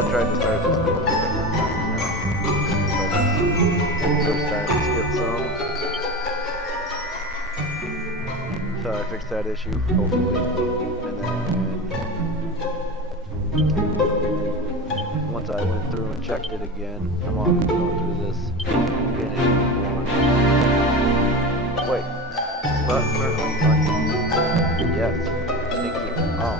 I've tried to start this video 3 different times now. But first time, let's get some. So I fixed that issue, hopefully. And then once I went through and checked it again, I'm all going through this again. Wait, is that currently on? Yes. Thank you. Oh.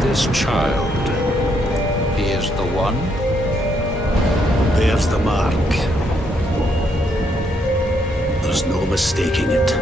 This child, he is the one? There's the mark. There's no mistaking it.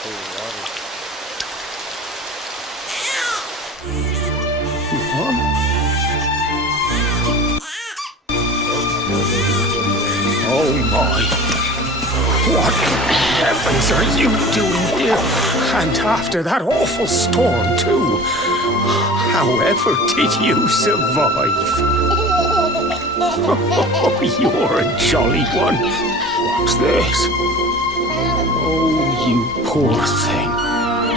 Clean water. What in heavens are you doing here? And after that awful storm, too. However did you survive? Oh, you're a jolly one. What's this? Oh, you poor thing.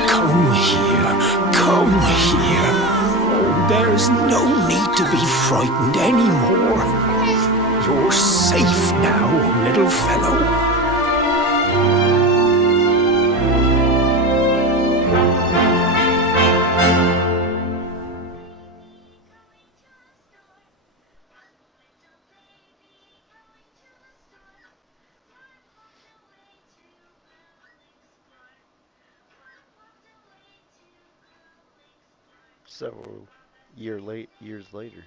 Come here. Come here. Oh, there's no need to be frightened anymore. You're safe now, little fellow. Several years later.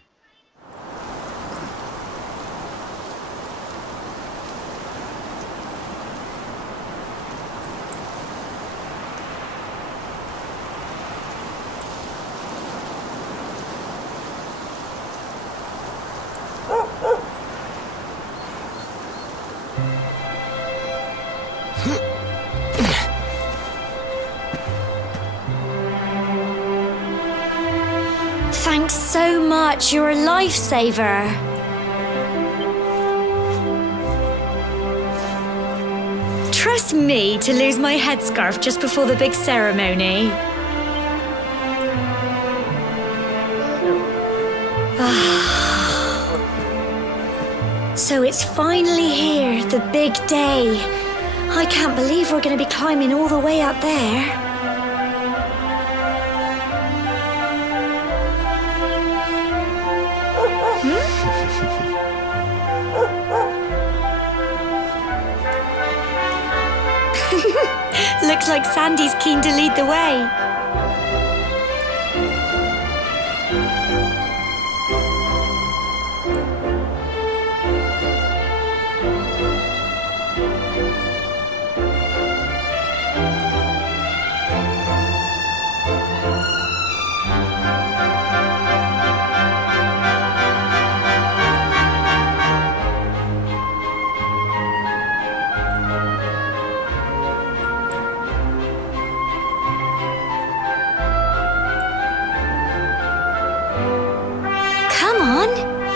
Thanks so much, you're a lifesaver. Trust me to lose my headscarf just before the big ceremony. So it's finally here, the big day. I can't believe we're going to be climbing all the way up there. Looks like Sandy's keen to lead the way.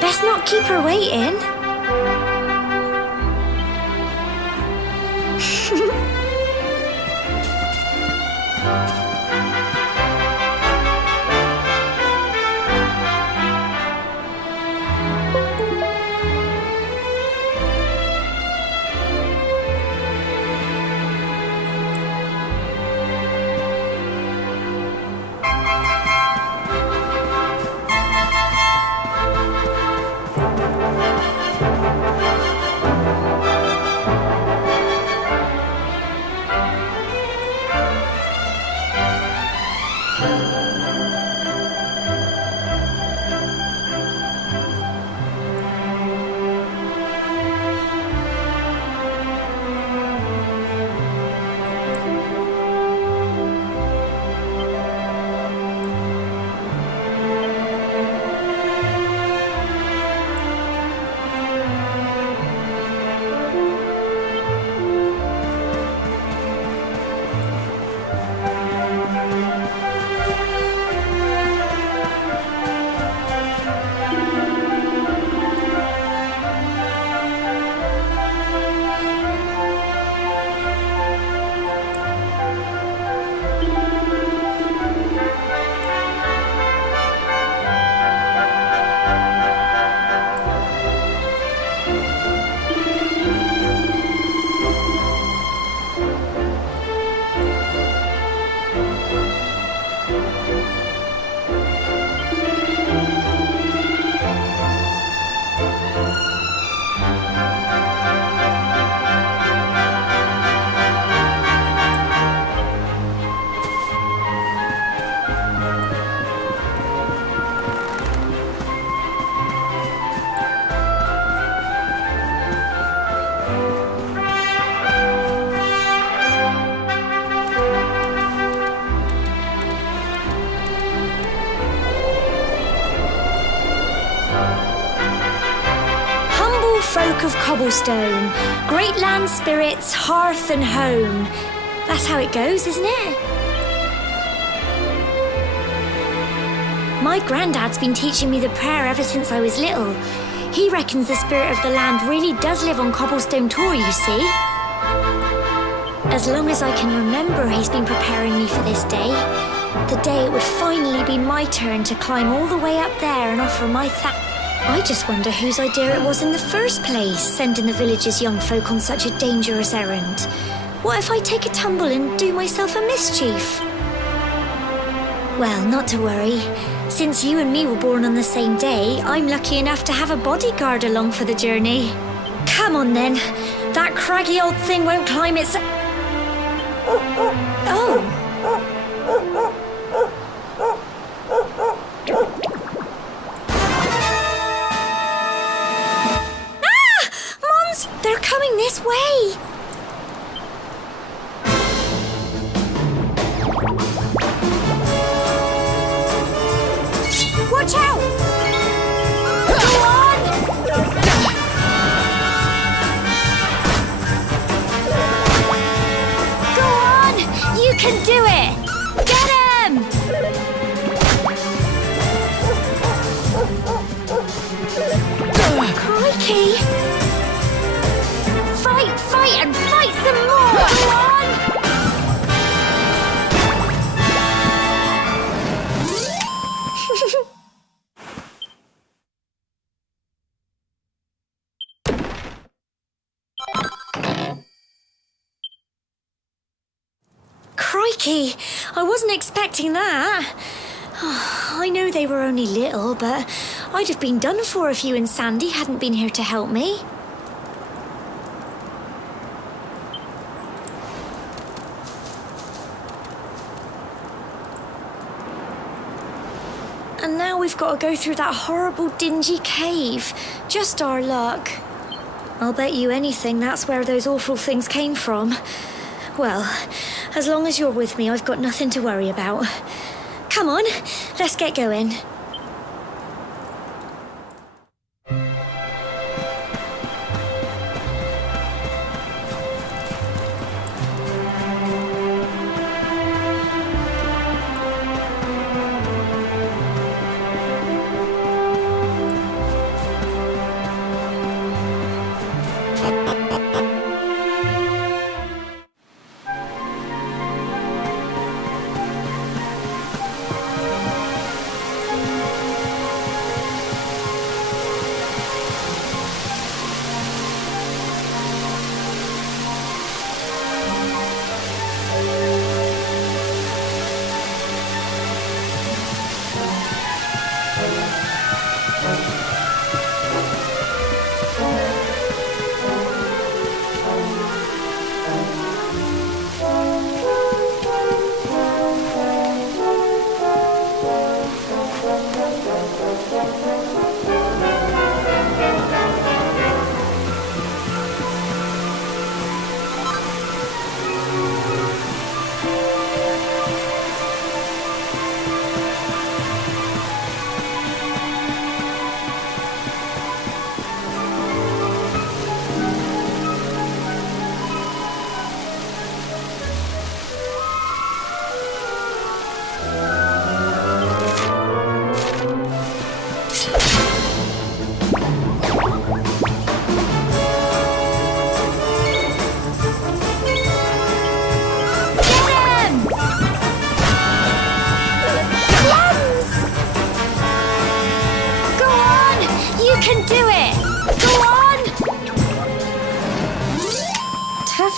Best not keep her waiting. of cobblestone. Great land spirits, hearth and home. That's how it goes, isn't it? My granddad's been teaching me the prayer ever since I was little. He reckons the spirit of the land really does live on Cobblestone Tor, you see. As long as I can remember, he's been preparing me for this day. The day it would finally be my turn to climb all the way up there and offer my I just wonder whose idea it was in the first place, sending the village's young folk on such a dangerous errand. What if I take a tumble and do myself a mischief? Well, not to worry. Since you and me were born on the same day, I'm lucky enough to have a bodyguard along for the journey. Come on then. That craggy old thing won't climb its... Oh. Ah! Mons! They're coming this way! Watch out! Go on! Go on! You can do it! Get him! Crikey! Fight and fight some more! Go on! Crikey, I wasn't expecting that. Oh, I know they were only little, but I'd have been done for if you and Sandy hadn't been here to help me. And now we've got to go through that horrible dingy cave. Just our luck. I'll bet you anything that's where those awful things came from. Well, as long as you're with me, I've got nothing to worry about. Come on, let's get going.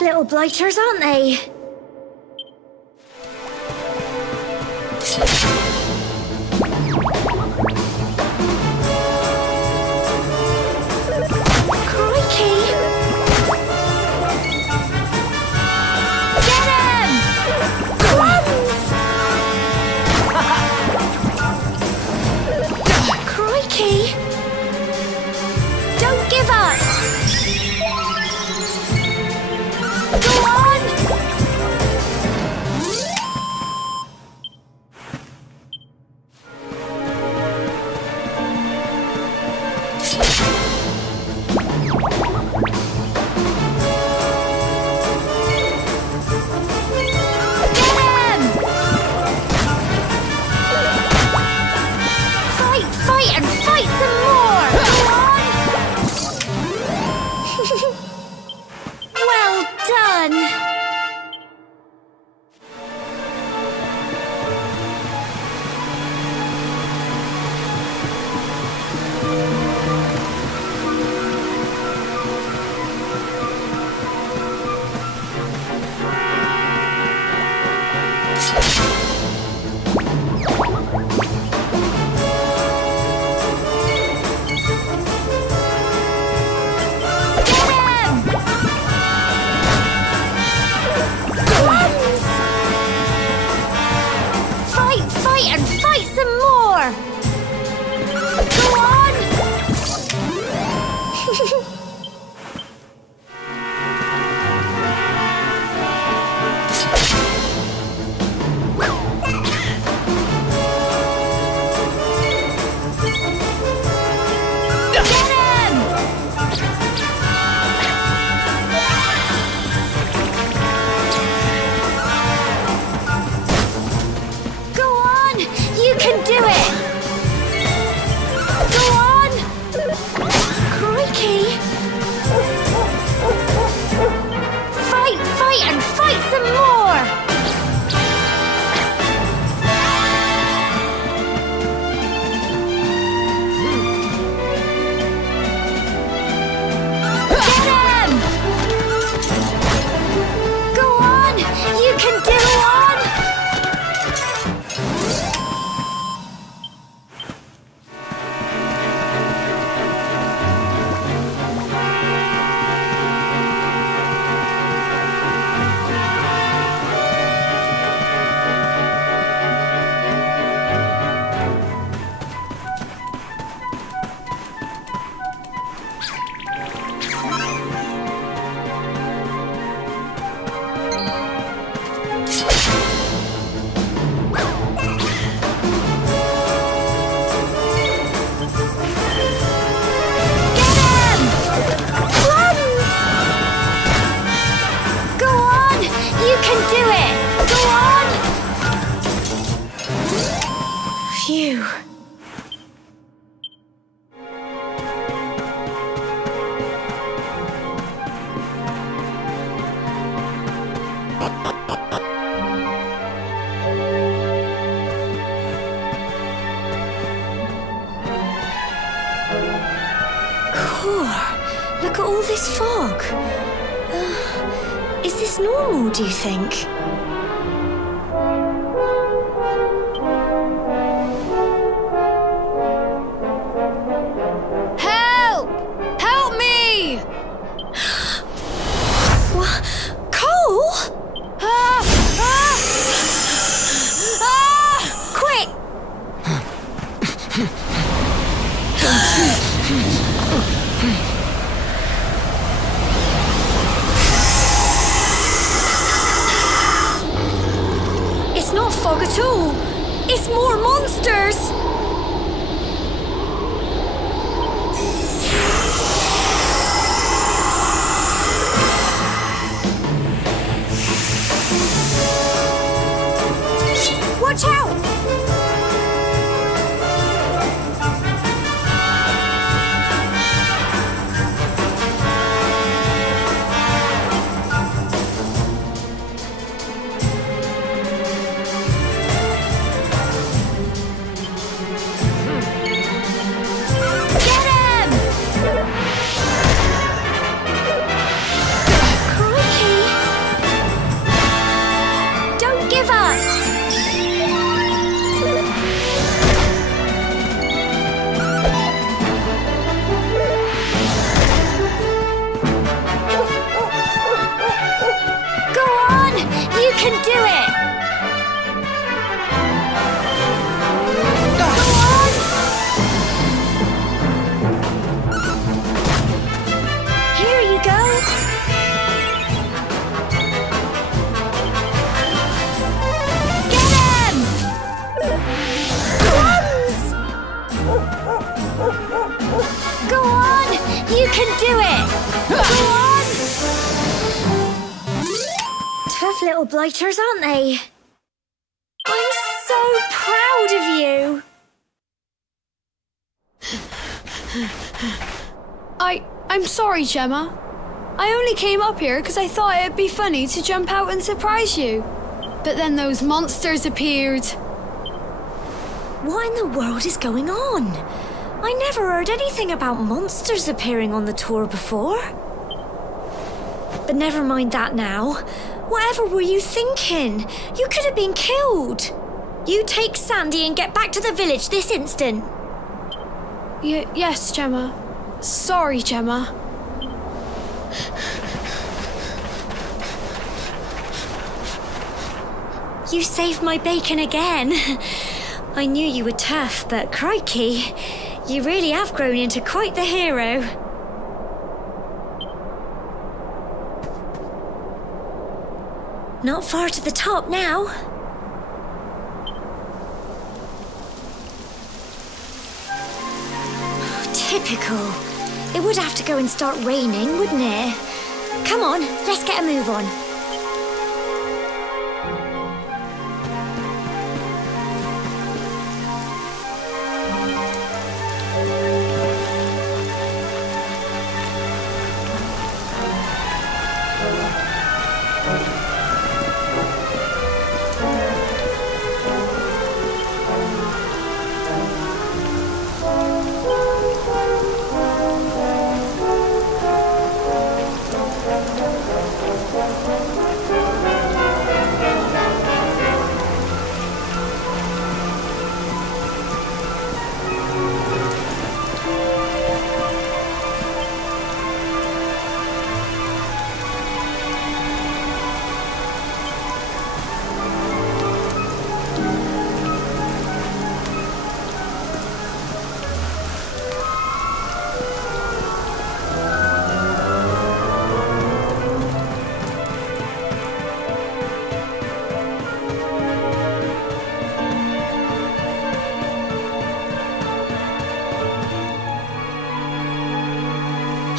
Little blighters, aren't they? Crikey! Get him! Crumbs! Crikey! Don't give up! Go on! Fight and fight some more! Go on! Get him! Go on! You can do it! Go on! Crikey! Fight and fight some more! Get him! Go on! You can do it! Phew. Look at all this fog. Is this normal, do you think? Help! Help me! What? Cole? Ah! Ah! Ah! Quick! It's not fog at all. It's more monsters. Watch out! Get him! Crikey! Don't give up! Go on! You can do it! Go on! Here you go! Get him! Crumbs! Go on! You can do it! Go on! Tough little blighters, aren't they? I'm so proud of you! I'm sorry, Gemma. I only came up here because I thought it'd be funny to jump out and surprise you. But then those monsters appeared. What in the world is going on? I never heard anything about monsters appearing on the tour before. But never mind that now. Whatever were you thinking? You could have been killed. You take Sandy and get back to the village this instant. Yes, Gemma. Sorry, Gemma. You saved my bacon again. I knew you were tough, but crikey, you really have grown into quite the hero. Not far to the top now. Typical. It would have to go and start raining, wouldn't it? Come on, let's get a move on.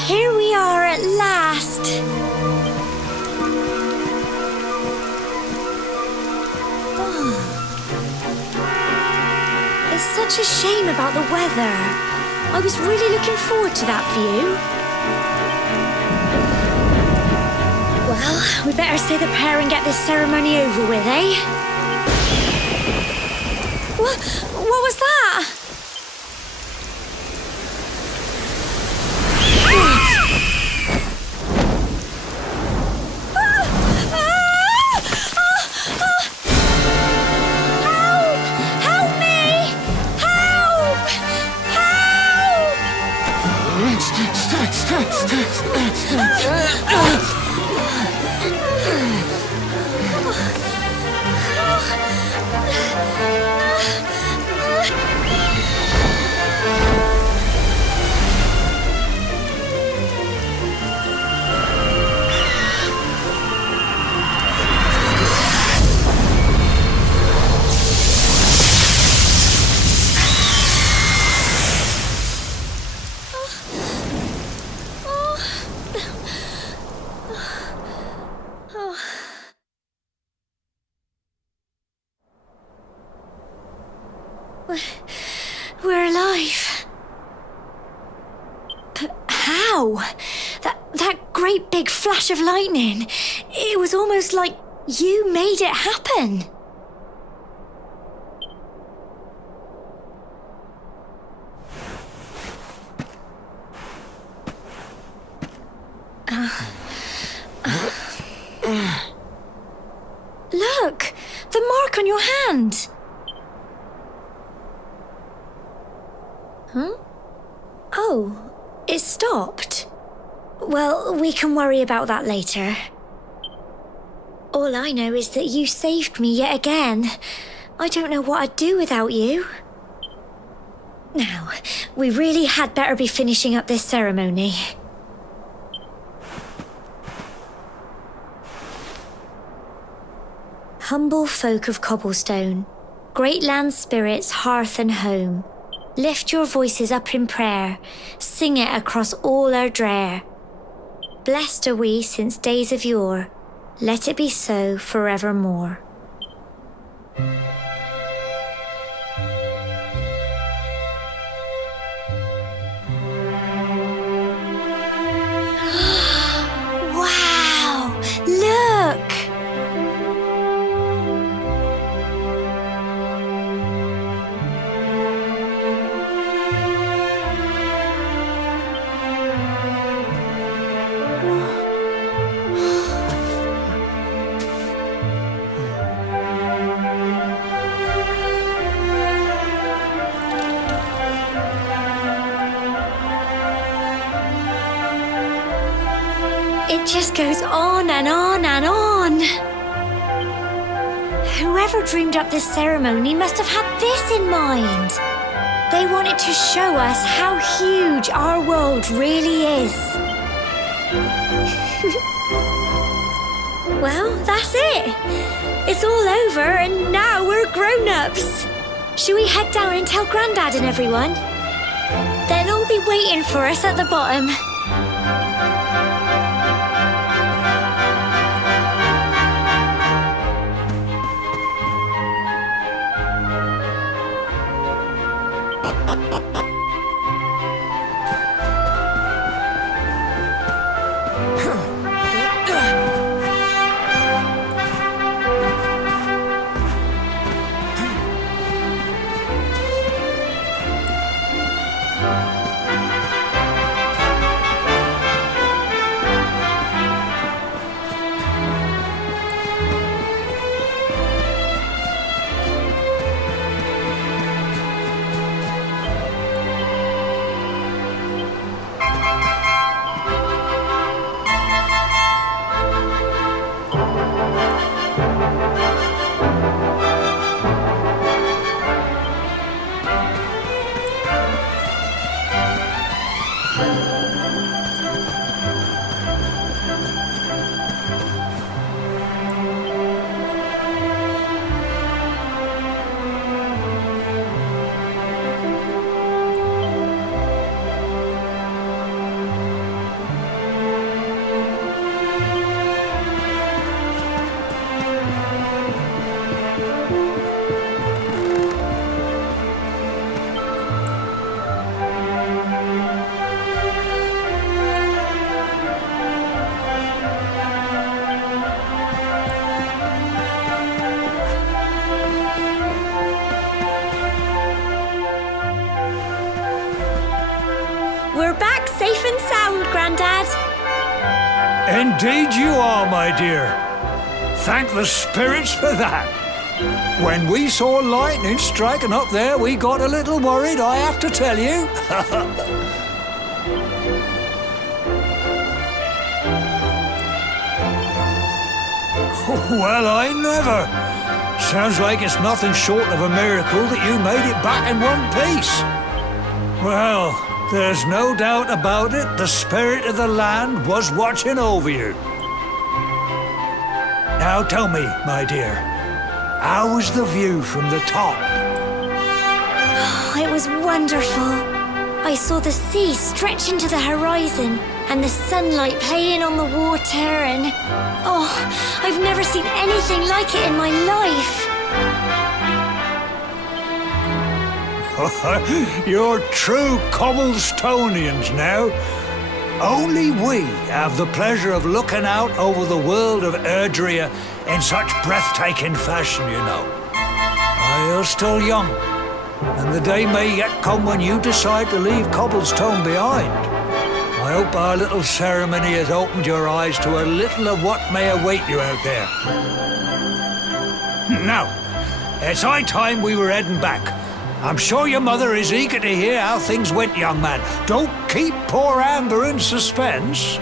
Here we are at last. It's such a shame about the weather. I was really looking forward to that view. Well, we better say the prayer and get this ceremony over with, eh? What was that? We're alive. But how? That great big flash of lightning. It was almost like you made it happen. Look, the mark on your hand. Huh? Oh, it stopped. Well, we can worry about that later. All I know is that you saved me yet again. I don't know what I'd do without you. Now, we really had better be finishing up this ceremony. Humble folk of Cobblestone, great land spirits, hearth and home, lift your voices up in prayer, sing it across all our drear. Blessed are we since days of yore, let it be so forevermore. Wow! Look! just goes on and on and on. Whoever dreamed up this ceremony must have had this in mind. They wanted to show us how huge our world really is. Well, that's it. It's all over and now we're grown-ups. Shall we head down and tell Grandad and everyone? They'll all be waiting for us at the bottom. We're back safe and sound, Grandad. Indeed you are, my dear. Thank the spirits for that. When we saw lightning striking up there, we got a little worried, I have to tell you. Well, I never. Sounds like it's nothing short of a miracle that you made it back in one piece. Well, there's no doubt about it, the spirit of the land was watching over you. Now tell me, my dear, how was the view from the top? It was wonderful. I saw the sea stretch into the horizon and the sunlight playing on the water and... Oh, I've never seen anything like it in my life. You're true Cobblestonians now. Only we have the pleasure of looking out over the world of Erdrea in such breathtaking fashion, you know. You're still young, and the day may yet come when you decide to leave Cobblestone behind. I hope our little ceremony has opened your eyes to a little of what may await you out there. Now, it's high time we were heading back. I'm sure your mother is eager to hear how things went, young man. Don't keep poor Amber in suspense.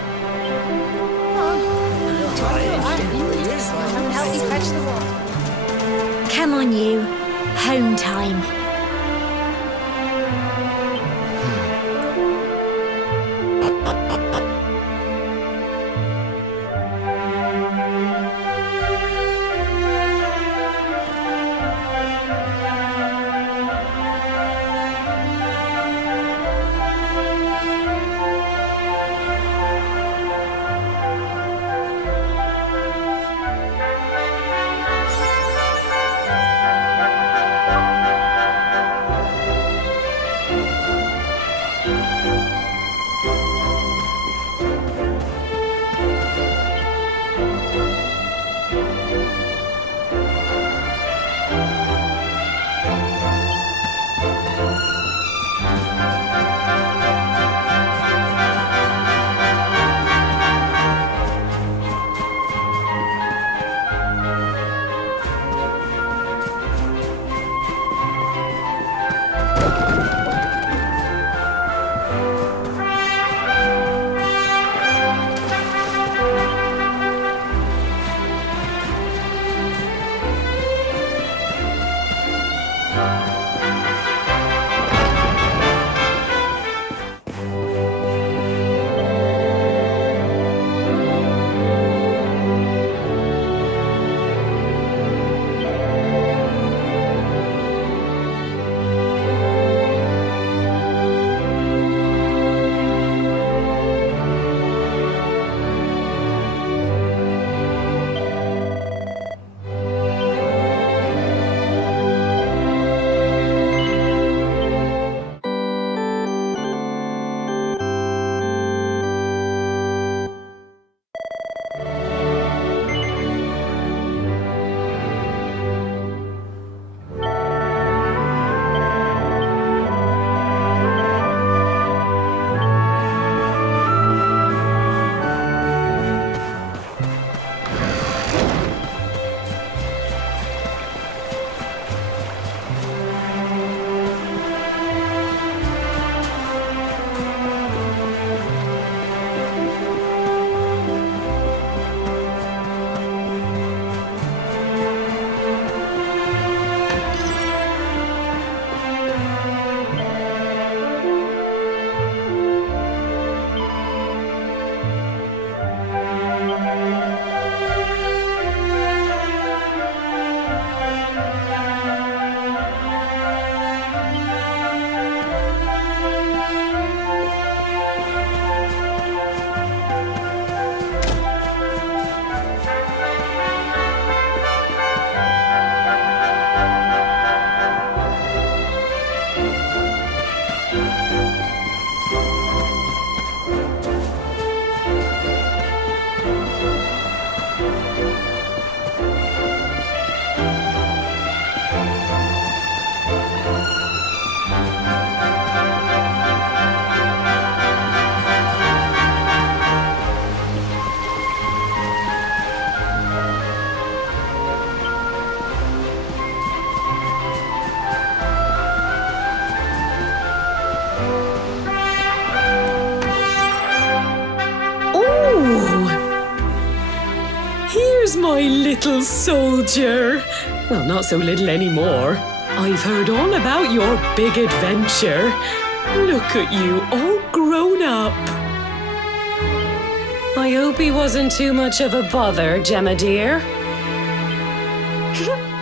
Come on, you. Home time. my little soldier. Well, not so little anymore. I've heard all about your big adventure. Look at you, all grown up. I hope he wasn't too much of a bother, Gemma dear.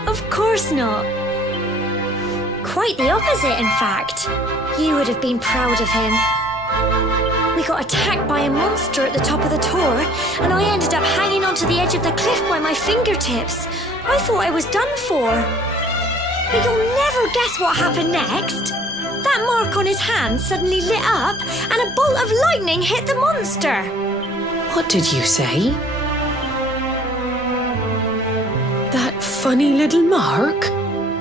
Of course not. Quite the opposite, in fact. You would have been proud of him. We got attacked by a monster at the top of the tower, and I ended up hanging onto the edge of the cliff by my fingertips. I thought I was done for. But you'll never guess what happened next. That mark on his hand suddenly lit up, and a bolt of lightning hit the monster. What did you say? That funny little mark?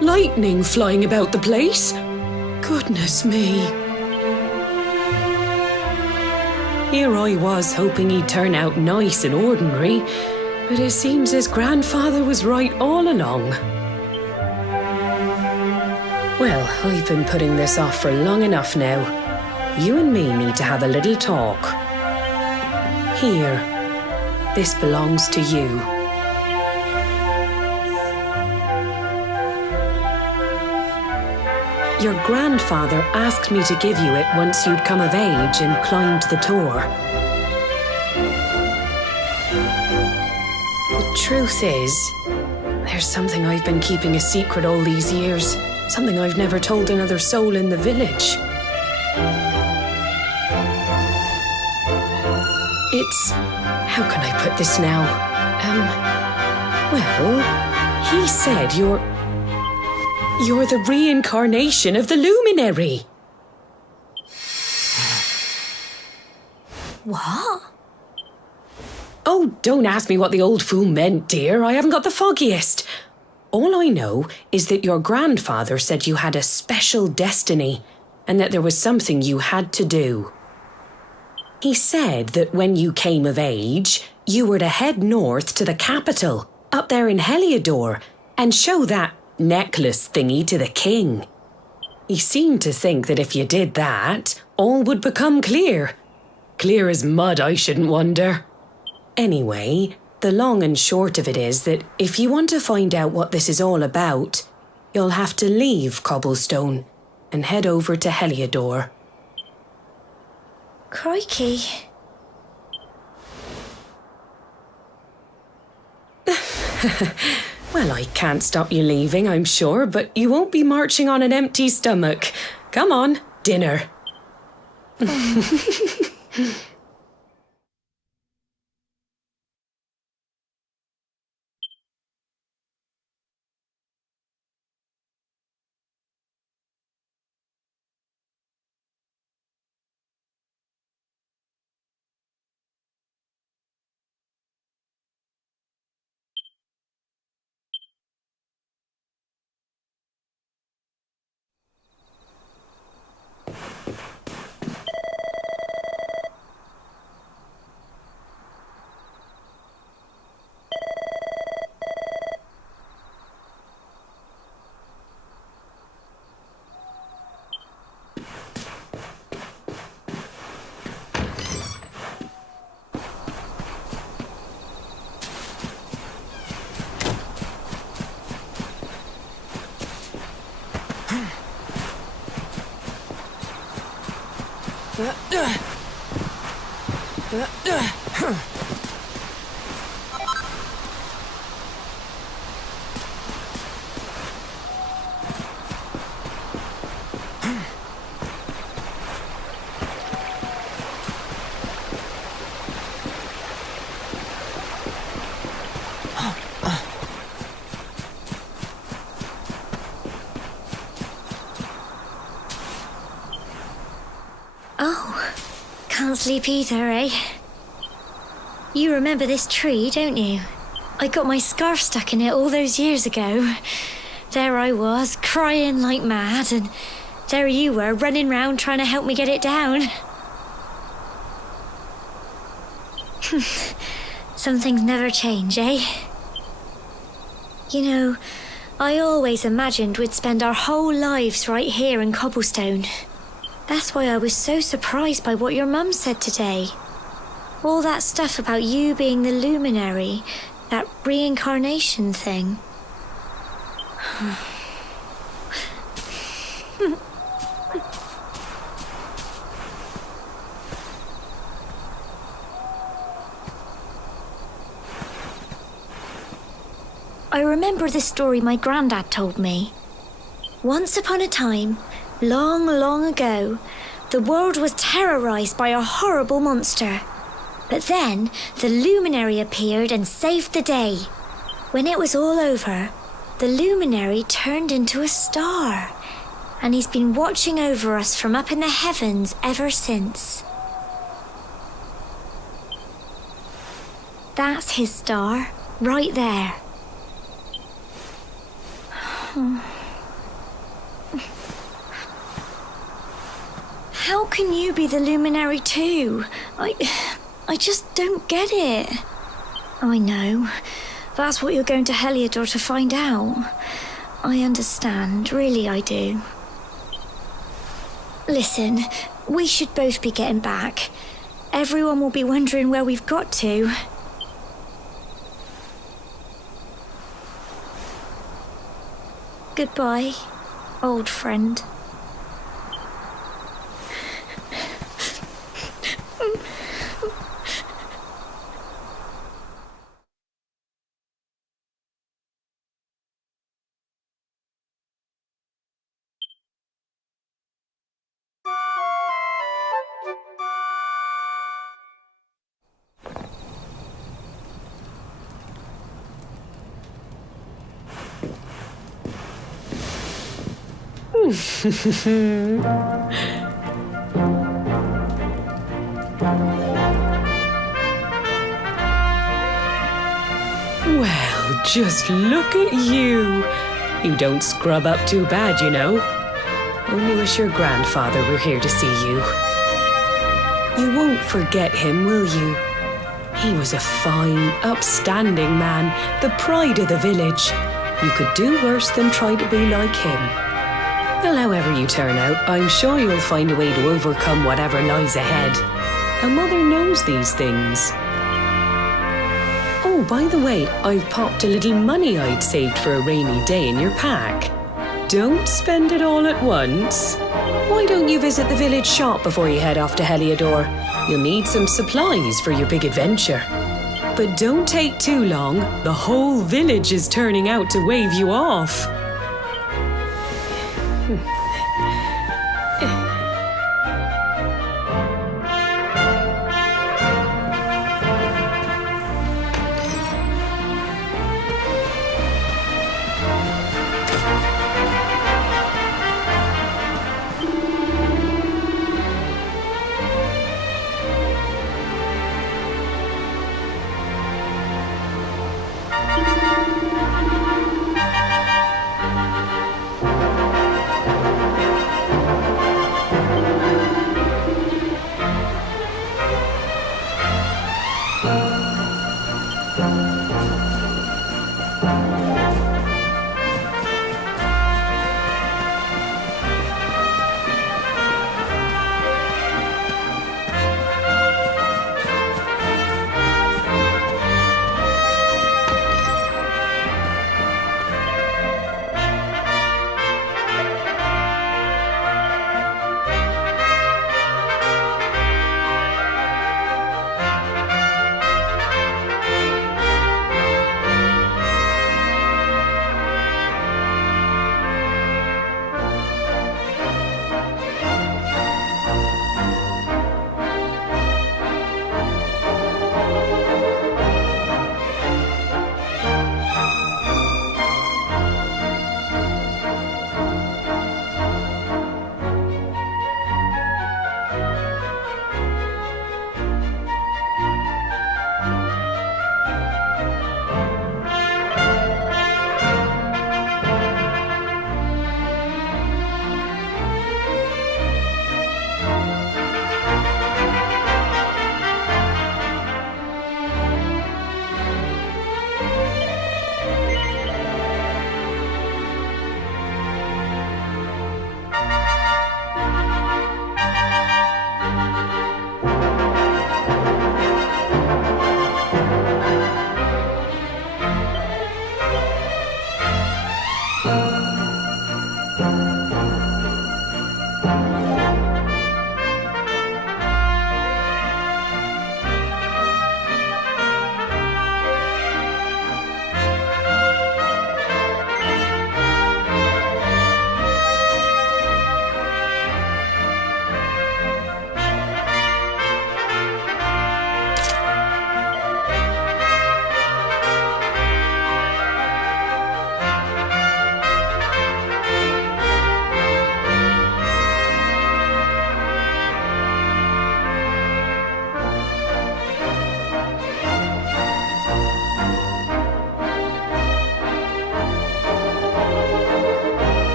Lightning flying about the place? Goodness me. Here I was hoping he'd turn out nice and ordinary, but it seems his grandfather was right all along. Well, I've been putting this off for long enough now. You and me need to have a little talk. Here, this belongs to you. Your grandfather asked me to give you it once you'd come of age and climbed the tower. The truth is, there's something I've been keeping a secret all these years. Something I've never told another soul in the village. It's... how can I put this now? Well, he said you're the reincarnation of the luminary. What? Oh, don't ask me what the old fool meant, dear. I haven't got the foggiest. All I know is that your grandfather said you had a special destiny and that there was something you had to do. He said that when you came of age, you were to head north to the capital, up there in Heliodor, and show that necklace thingy to the king. He seemed to think that if you did that, all would become clear. Clear as mud, I shouldn't wonder. Anyway, the long and short of it is that if you want to find out what this is all about, you'll have to leave Cobblestone and head over to Heliodor. Crikey. Well, I can't stop you leaving, I'm sure, but you won't be marching on an empty stomach. Come on, dinner. Oh, can't sleep either, eh? You remember this tree, don't you? I got my scarf stuck in it all those years ago. There I was, crying like mad, and there you were, running round trying to help me get it down. Some things never change, eh? You know, I always imagined we'd spend our whole lives right here in Cobblestone. That's why I was so surprised by what your mum said today. All that stuff about you being the luminary, That reincarnation thing. I remember the story my granddad told me. Once upon a time, long, long ago, the world was terrorized by a horrible monster. But then the luminary appeared and saved the day. When it was all over, the luminary turned into a star. And he's been watching over us from up in the heavens ever since. That's his star, right there. How can you be the luminary too? I just don't get it. I know. That's what you're going to Heliodor to find out. I understand, really I do. Listen, we should both be getting back. Everyone will be wondering where we've got to. Goodbye, old friend. Well, just look at you. You don't scrub up too bad, you know. Only wish your grandfather were here to see you. You won't forget him, will you? He was a fine, upstanding man, the pride of the village. You could do worse than try to be like him. Well, however you turn out, I'm sure you'll find a way to overcome whatever lies ahead. A mother knows these things. Oh, by the way, I've popped a little money I'd saved for a rainy day in your pack. Don't spend it all at once. Why don't you visit the village shop before you head off to Heliodor? You'll need some supplies for your big adventure. But don't take too long. The whole village is turning out to wave you off.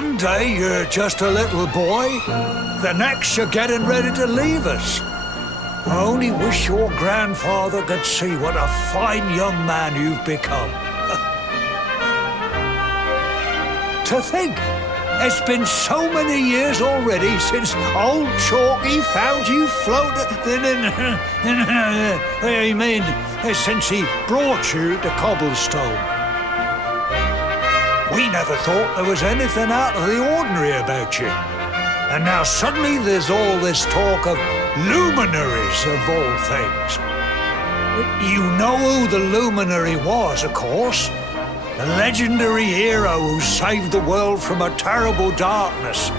One day you're just a little boy, the next you're getting ready to leave us. I only wish your grandfather could see what a fine young man you've become. To think, it's been so many years already since old Chalky found you floating. I mean, since he brought you to Cobblestone. We never thought there was anything out of the ordinary about you. And now suddenly there's all this talk of luminaries of all things. You know who the luminary was, of course. The legendary hero who saved the world from a terrible darkness.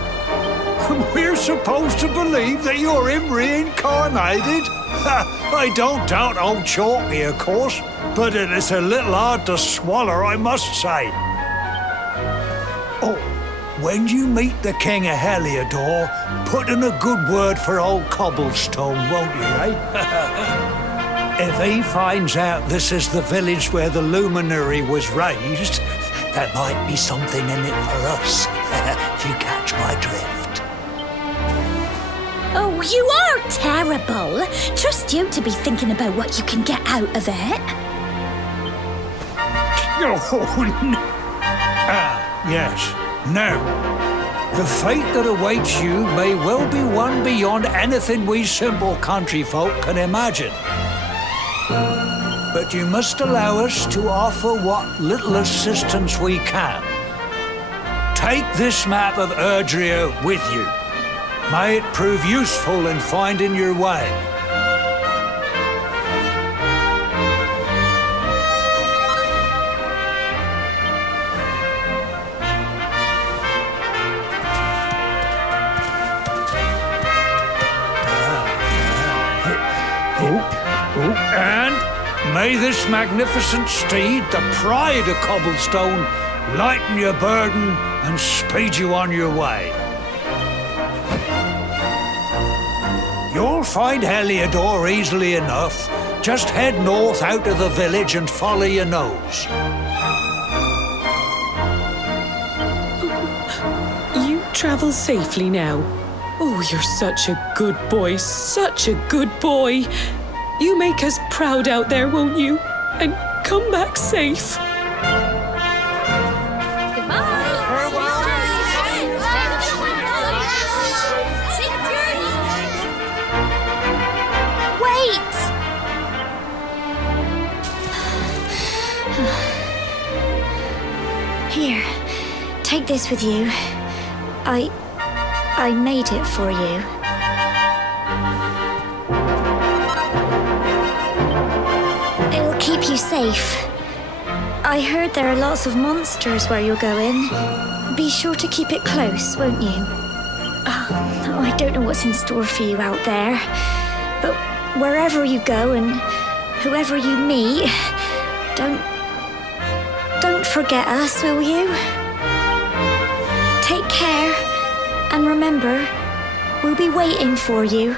We're supposed to believe that you're him reincarnated? I don't doubt old Chalky, of course, but it's a little hard to swallow, I must say. Oh, when you meet the King of Heliodor, put in a good word for old Cobblestone, won't you, eh? If he finds out this is the village where the luminary was raised, there might be something in it for us, if you catch my drift. Oh, you are terrible. Trust you to be thinking about what you can get out of it. Oh, no. Yes. Now, the fate that awaits you may well be one beyond anything we simple country folk can imagine. But you must allow us to offer what little assistance we can. Take this map of Erdrea with you. May it prove useful in finding your way. And may this magnificent steed, the pride of Cobblestone, lighten your burden and speed you on your way. You'll find Heliodor easily enough. Just head north out of the village and follow your nose. You travel safely now. Oh, you're such a good boy, such a good boy. You make us proud out there, won't you? And come back safe. Wait! Here, take this with you. I made it for you. It'll keep you safe. I heard there are lots of monsters where you're going. Be sure to keep it close, won't you? I don't know what's in store for you out there, but wherever you go and whoever you meet, don't forget us, will you? Take care, and remember, we'll be waiting for you.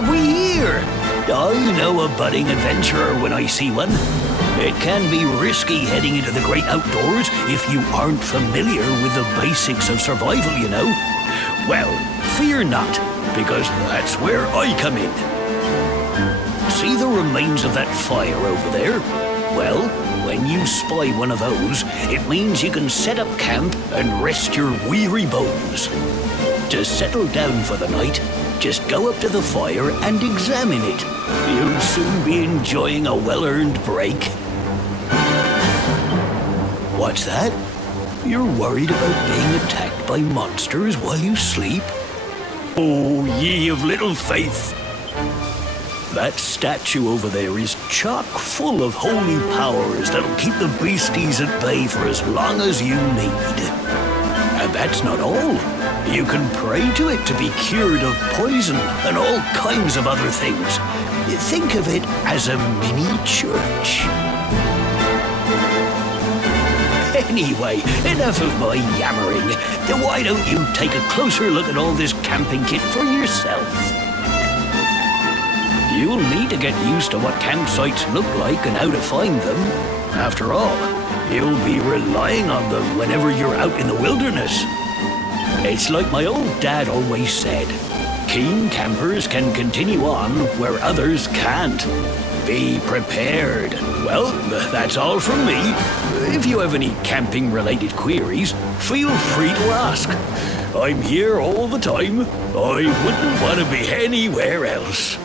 have we here? I know a budding adventurer when I see one. It can be risky heading into the great outdoors if you aren't familiar with the basics of survival, you know. Well, fear not, because that's where I come in. See the remains of that fire over there? Well, when you spy one of those, it means you can set up camp and rest your weary bones. To settle down for the night, just go up to the fire and examine it. You'll soon be enjoying a well-earned break. What's that? You're worried about being attacked by monsters while you sleep? Oh, ye of little faith! That statue over there is chock full of holy powers that'll keep the beasties at bay for as long as you need. And that's not all. You can pray to it to be cured of poison and all kinds of other things. Think of it as a mini church. Anyway, enough of my yammering. Then why don't you take a closer look at all this camping kit for yourself? You'll need to get used to what campsites look like and how to find them. After all, you'll be relying on them whenever you're out in the wilderness. It's like my old dad always said, keen campers can continue on where others can't. Be prepared. Well, that's all from me. If you have any camping-related queries, feel free to ask. I'm here all the time. I wouldn't want to be anywhere else.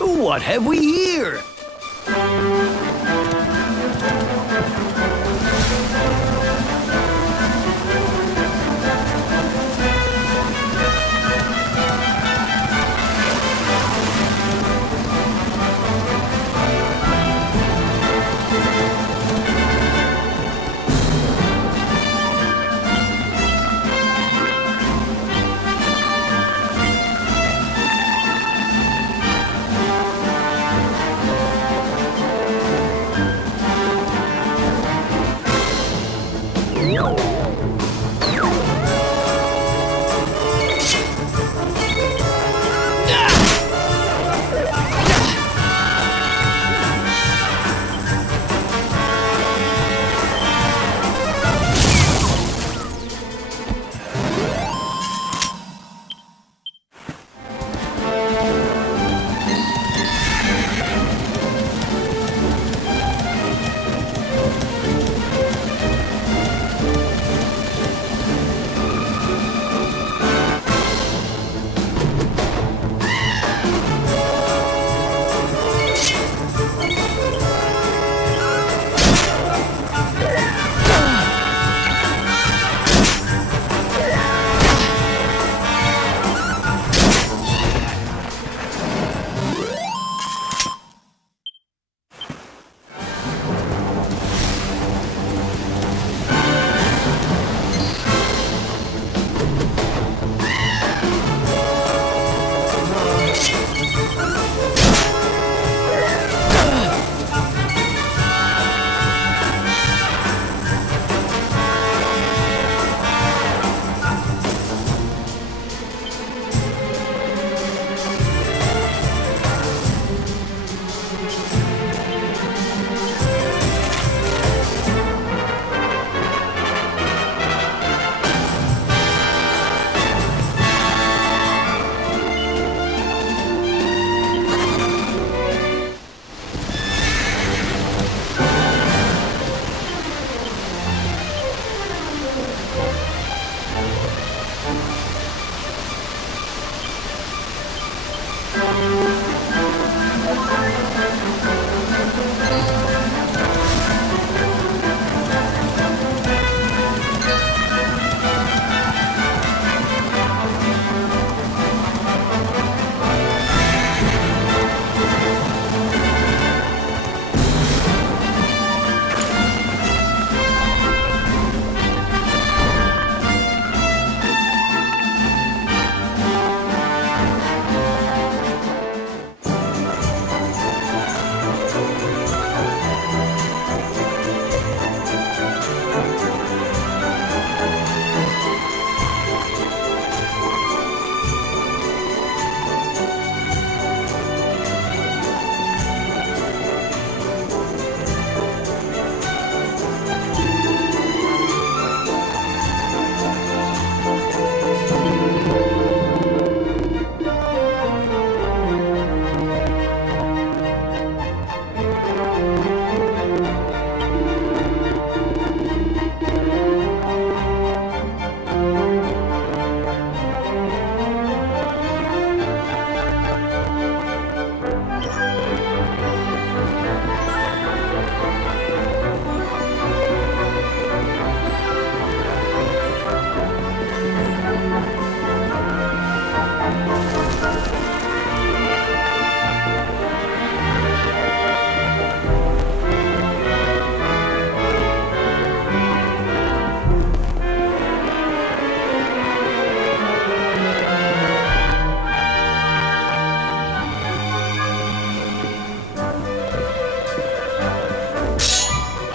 Oh, what have we here?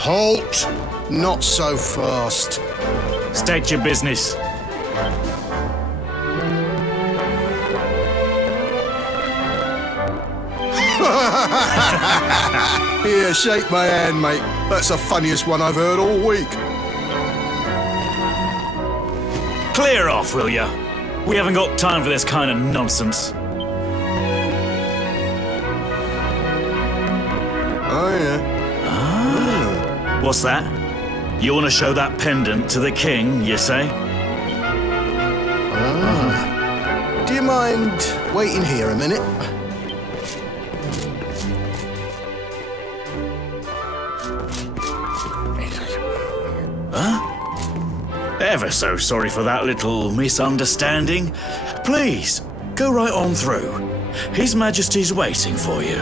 Halt! Not so fast. State your business. Here, shake my hand, mate. That's the funniest one I've heard all week. Clear off, will ya? We haven't got time for this kind of nonsense. Oh, yeah. What's that? You want to show that pendant to the king, you say? Do you mind waiting here a minute? Ever so sorry for that little misunderstanding. Please, go right on through. His Majesty's waiting for you.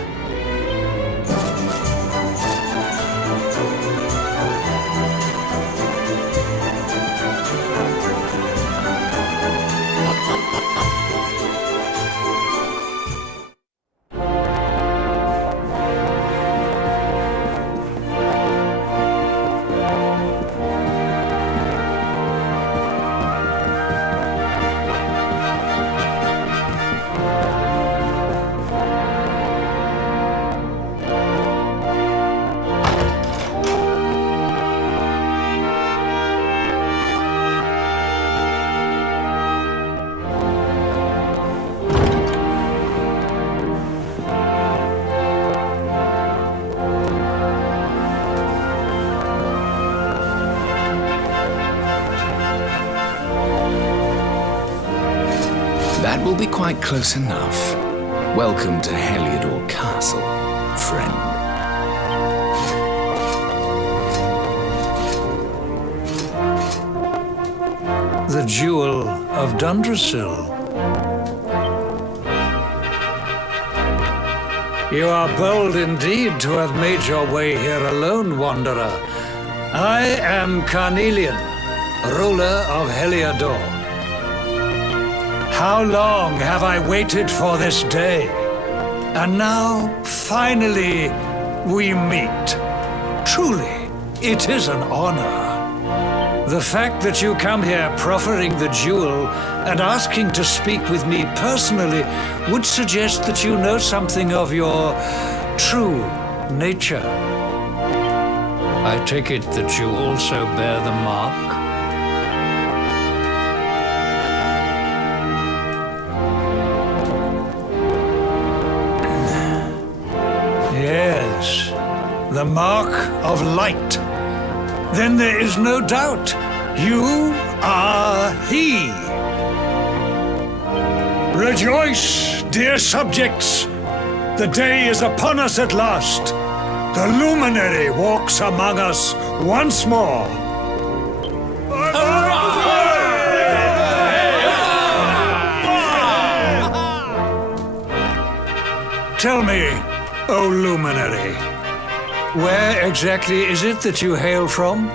That will be quite close enough. Welcome to Heliodor Castle, friend. The Jewel of Dundrasil. You are bold indeed to have made your way here alone, Wanderer. I am Carnelian, ruler of Heliodor. How long have I waited for this day? And now, finally, we meet. Truly, it is an honor. The fact that you come here proffering the jewel and asking to speak with me personally would suggest that you know something of your true nature. I take it the jewel so bear the mark? Yes, the mark of light. Then there is no doubt. You are he. Rejoice, dear subjects. The day is upon us at last. The luminary walks among us once more. Tell me, O luminary, where exactly is it that you hail from?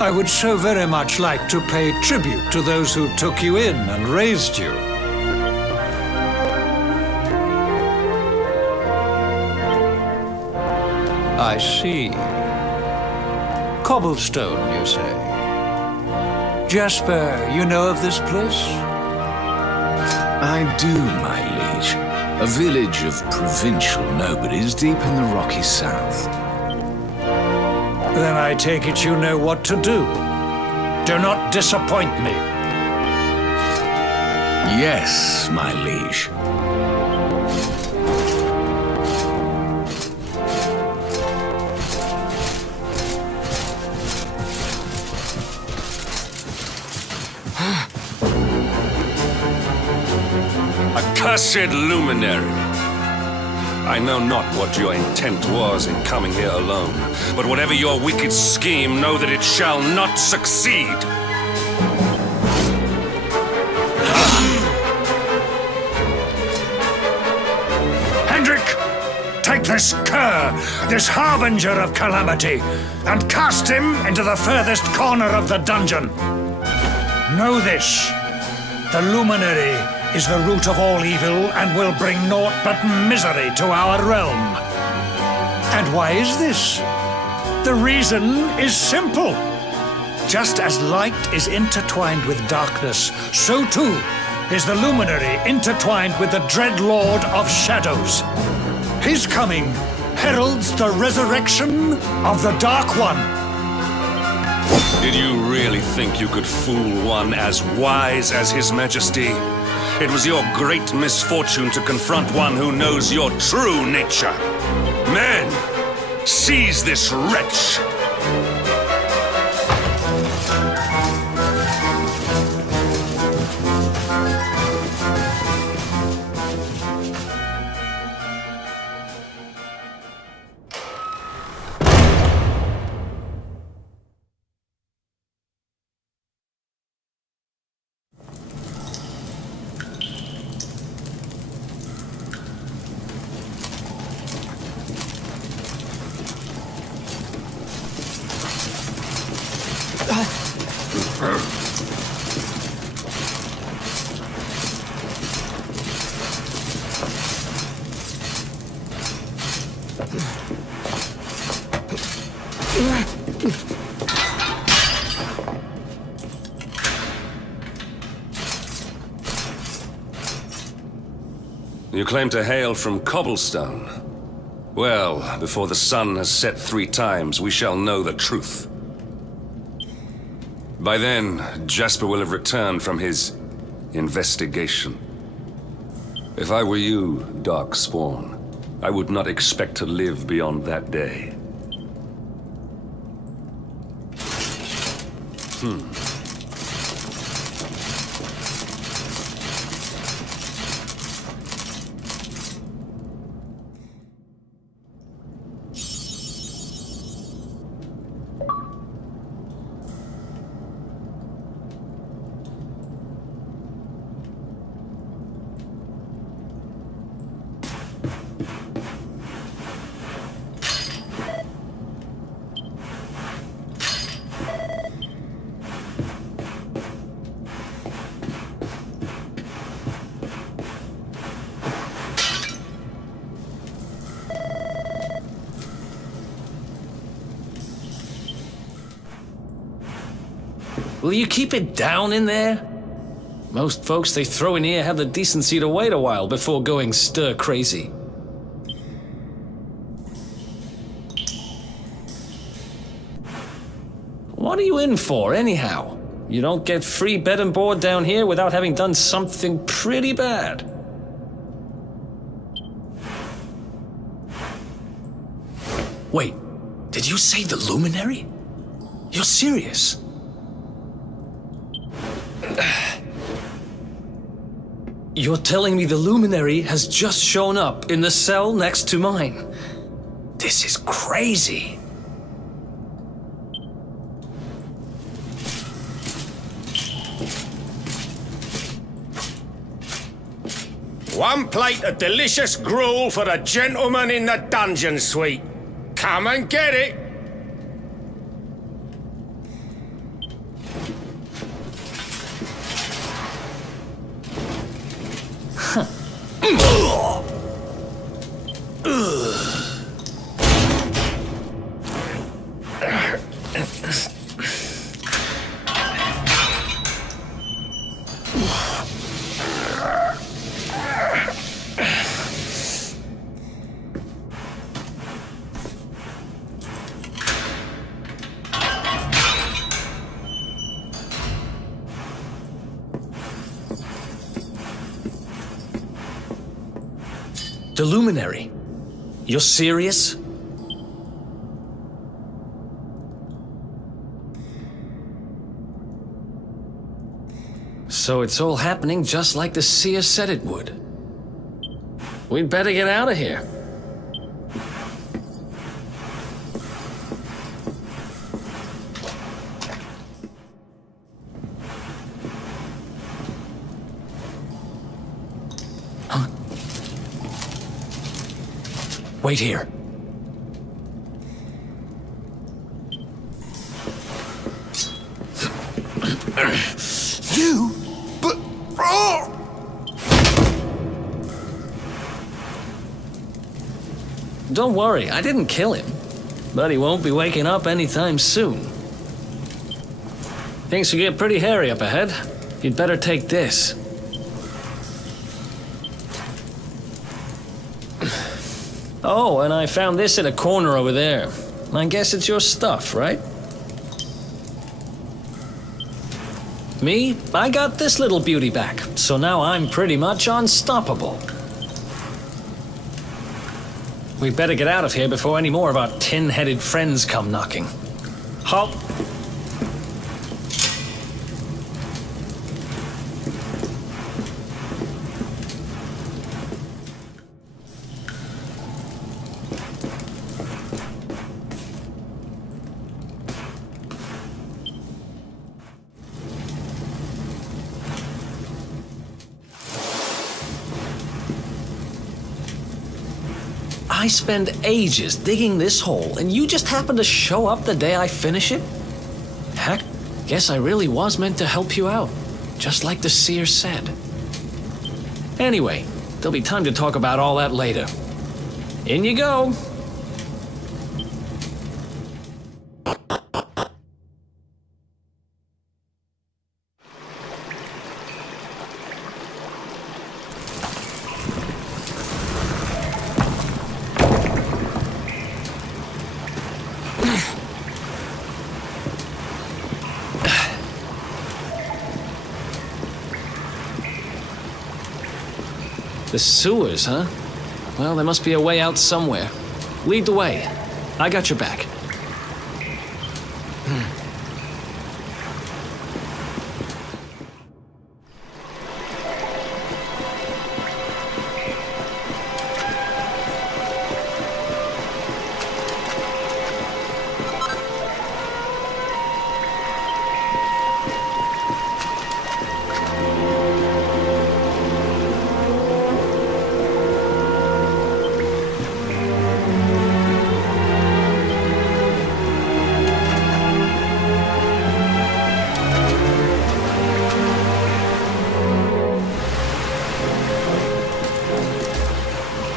I would so very much like to pay tribute to those who took you in and raised you. I see. Cobblestone, you say? Jasper, you know of this place? I do, my liege. A village of provincial nobodies deep in the rocky south. Then I take it you know what to do. Do not disappoint me. Yes, my liege. Accursed luminary! I know not what your intent was in coming here alone, but whatever your wicked scheme, know that it shall not succeed! Hendrik, take this cur, this harbinger of calamity, and cast him into the furthest corner of the dungeon. Know this, the luminary is the root of all evil and will bring naught but misery to our realm. And why is this? The the reason is simple. Just as light is intertwined with darkness, so too is the luminary intertwined with the dread Lord of Shadows. His coming heralds the resurrection of the Dark One. Did you really think you could fool one as wise as His Majesty? It was your great misfortune to confront one who knows your true nature. Men, seize this wretch! You claim to hail from Cobblestone. Well, before the sun has set 3 times, we shall know the truth. By then, Jasper will have returned from his investigation. If I were you, Darkspawn, I would not expect to live beyond that day. Will you keep it down in there? Most folks they throw in here have the decency to wait a while before going stir crazy. What are you in for, anyhow? You don't get free bed and board down here without having done something pretty bad. Wait, did you say the Luminary? You're serious? You're telling me the Luminary has just shown up in the cell next to mine? This is crazy. One plate of delicious gruel for the gentleman in the dungeon suite. Come and get it. The Luminary? You're serious? So it's all happening just like the seer said it would. We'd better get out of here. Wait here. You? But... Oh! Don't worry, I didn't kill him. but he won't be waking up anytime soon. Things could get pretty hairy up ahead. You'd better take this. Oh, and I found this in a corner over there. I guess it's your stuff, right? Me, I got this little beauty back, so now I'm pretty much unstoppable. We better get out of here before any more of our tin-headed friends come knocking. Halt! I spend ages digging this hole, and you just happen to show up the day I finish it? Heck, guess I really was meant to help you out, just like the seer said. Anyway, there'll be time to talk about all that later. In you go. The sewers, huh? Well, there must be a way out somewhere. Lead the way. I got your back.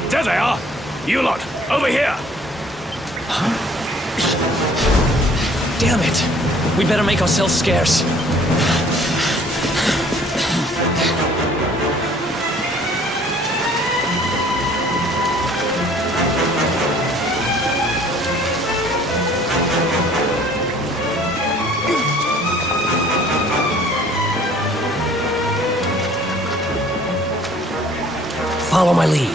There they are! You lot, over here! Damn it! We better make ourselves scarce. Follow my lead.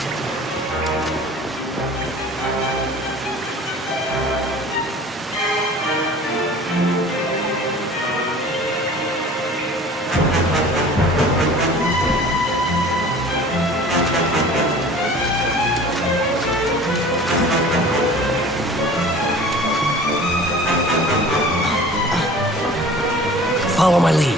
Follow my lead.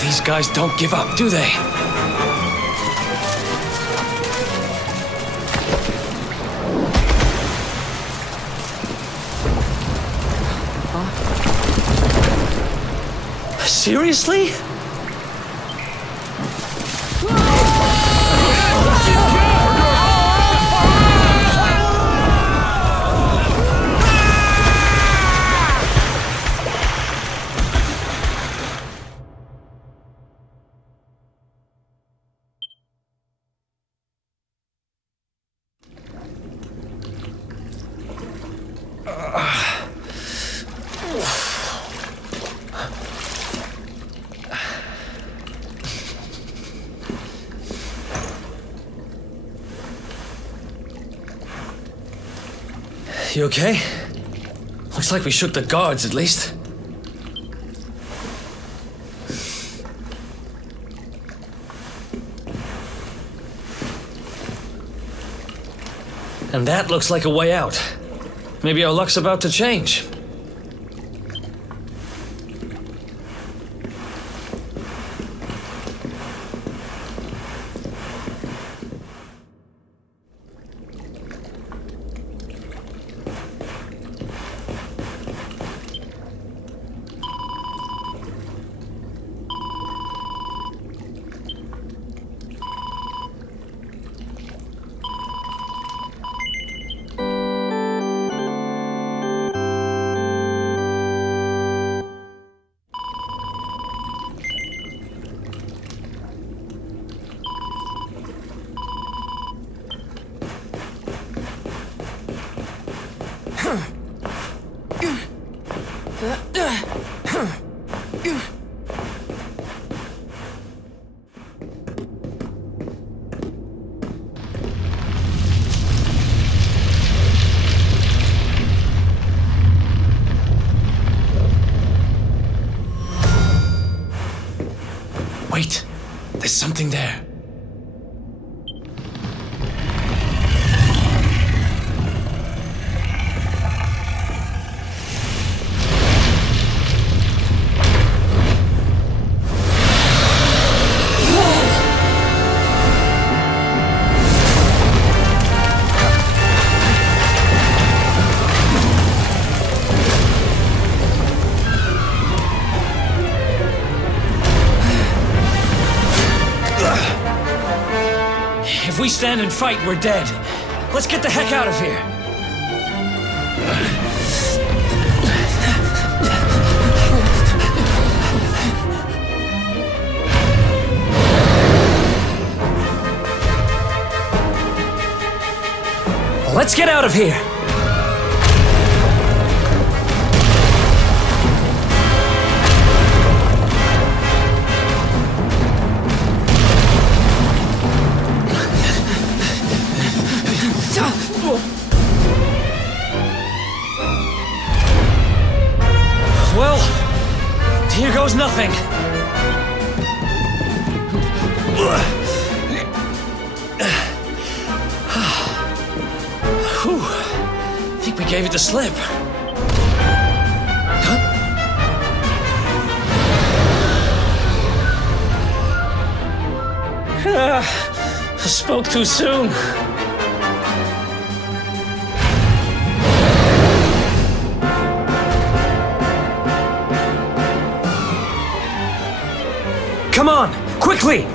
These guys don't give up, do they? Seriously? You okay? Looks like we shook the guards, at least. And that looks like a way out. Maybe our luck's about to change. Wait, there's something there. If we stand and fight, we're dead. Let's get the heck out of here. Let's get out of here. Well, here goes nothing. Whew. I think we gave it the slip. I spoke too soon. Come on, quickly!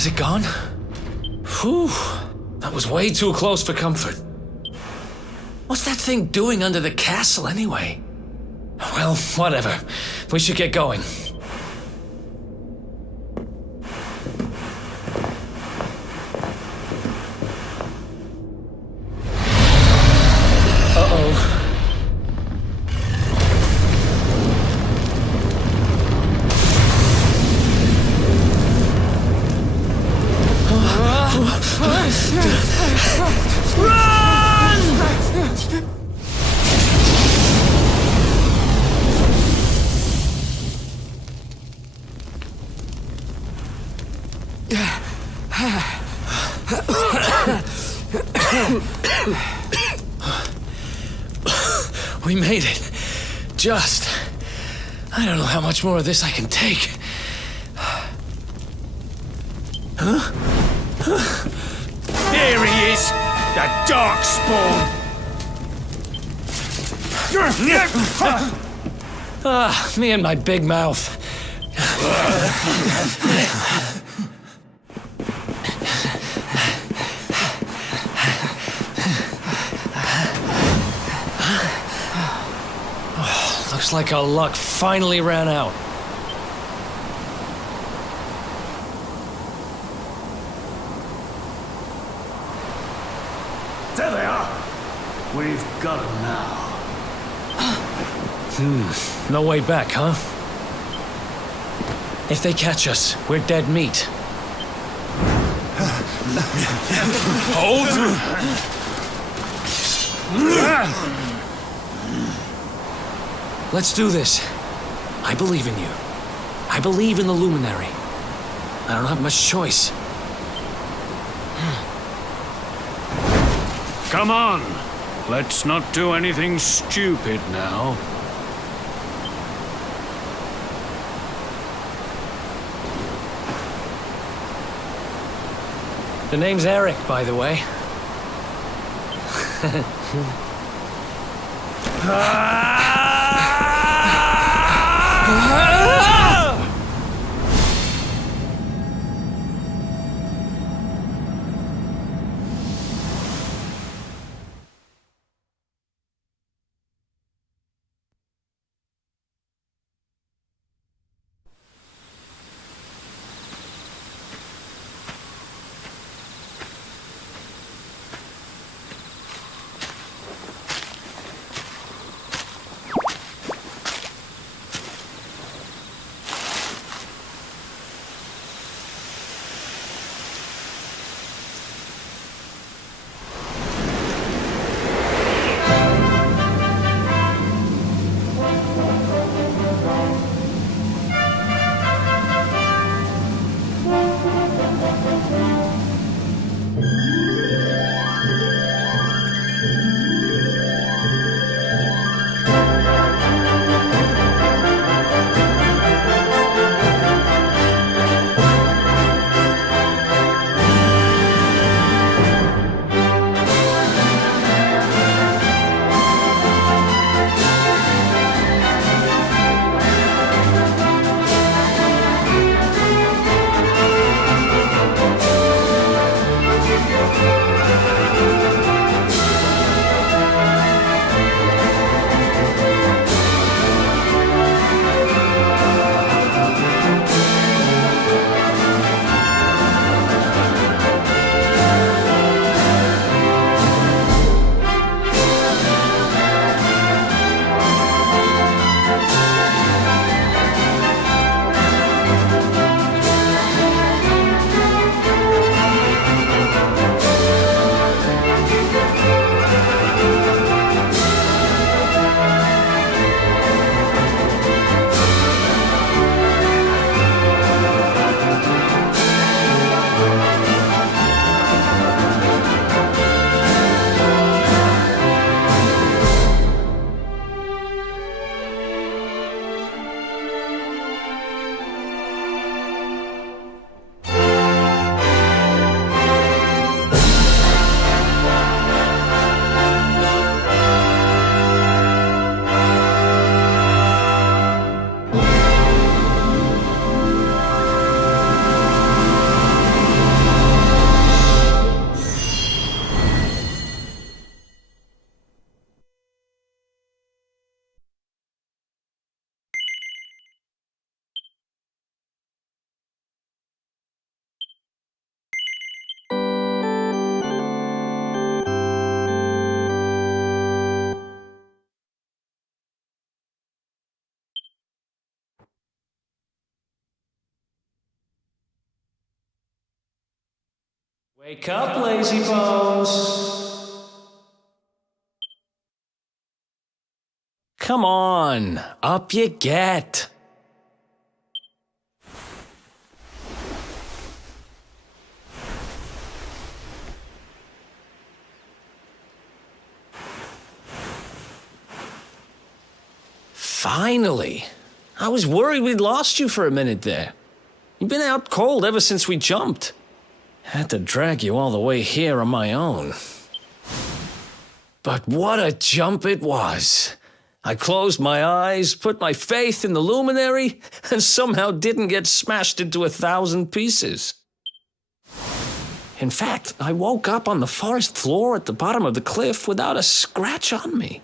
Has it gone? Whew, that was way too close for comfort. What's that thing doing under the castle anyway? Well, whatever. We should get going. Uh-oh. We made it. Just. I don't know how much more of this I can take. Huh? There he is! The Darkspawn! Ah, me and my big mouth. Looks like our luck finally ran out. There they are! We've got them now. No way back, huh? If they catch us, we're dead meat. Hold! Let's do this. I believe in you. I believe in the Luminary. I don't have much choice. Come on. Let's not do anything stupid now. The name's Eric, by the way. Wake up, lazy bones! Come on, up you get! Finally! I was worried we'd lost you for a minute there. You've been out cold ever since we jumped. Had to drag you all the way here on my own. But what a jump it was! I closed my eyes, put my faith in the luminary, and somehow didn't get smashed into 1,000 pieces. In fact, I woke up on the forest floor at the bottom of the cliff without a scratch on me.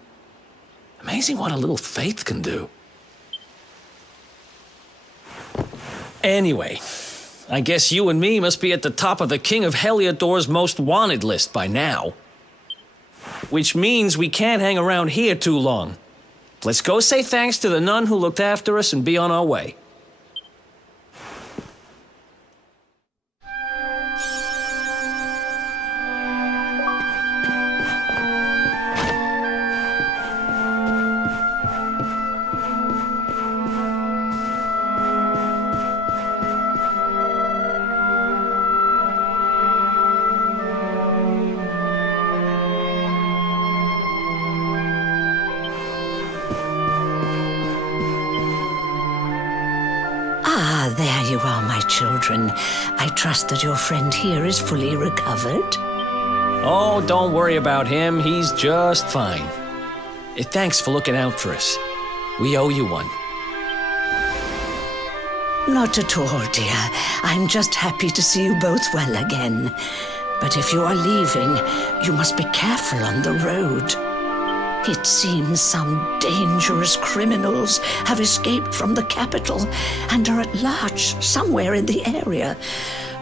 Amazing what a little faith can do. Anyway, I guess you and me must be at the top of the King of Heliodor's most wanted list by now. Which means we can't hang around here too long. Let's go say thanks to the nun who looked after us and be on our way. are, my children. I trust that your friend here is fully recovered. Oh, don't worry about him. He's just fine. Thanks for looking out for us. We owe you one. Not at all, dear. I'm just happy to see you both well again. But if you are leaving, you must be careful on the road. It seems some dangerous criminals have escaped from the capital and are at large somewhere in the area.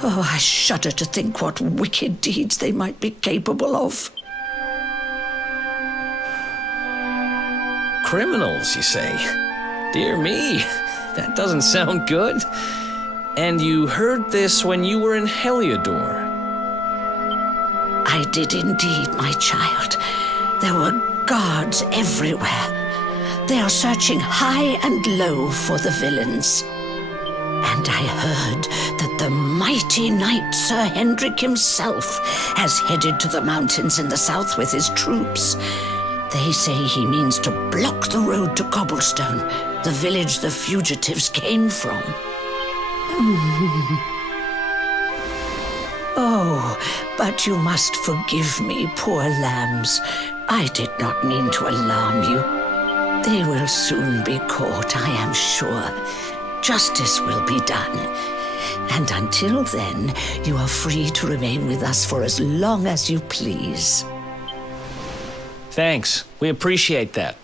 Oh, I shudder to think what wicked deeds they might be capable of. Criminals, you say? Dear me, that doesn't sound good. And you heard this when you were in Heliodor? I did indeed, my child. There were guards everywhere. They are searching high and low for the villains. And I heard that the mighty knight Sir Hendrik himself has headed to the mountains in the south with his troops. They say he means to block the road to Cobblestone, the village the fugitives came from. Oh, but you must forgive me, poor lambs. I did not mean to alarm you. They will soon be caught, I am sure. Justice will be done. And until then, you are free to remain with us for as long as you please. Thanks. We appreciate that.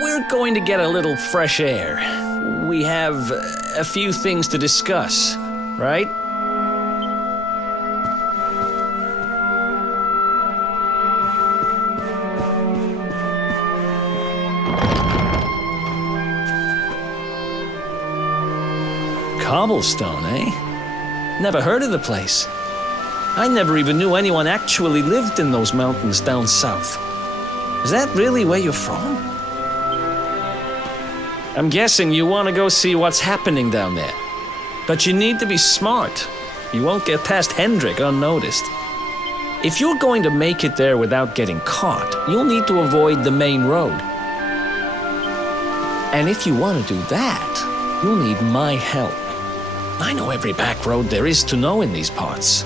We're going to get a little fresh air. We have a few things to discuss, right? Cobblestone, eh? Never heard of the place. I never even knew anyone actually lived in those mountains down south. Is that really where you're from? I'm guessing you want to go see what's happening down there. But you need to be smart. You won't get past Hendrik unnoticed. If you're going to make it there without getting caught, you'll need to avoid the main road. And if you want to do that, you'll need my help. I know every back road there is to know in these parts.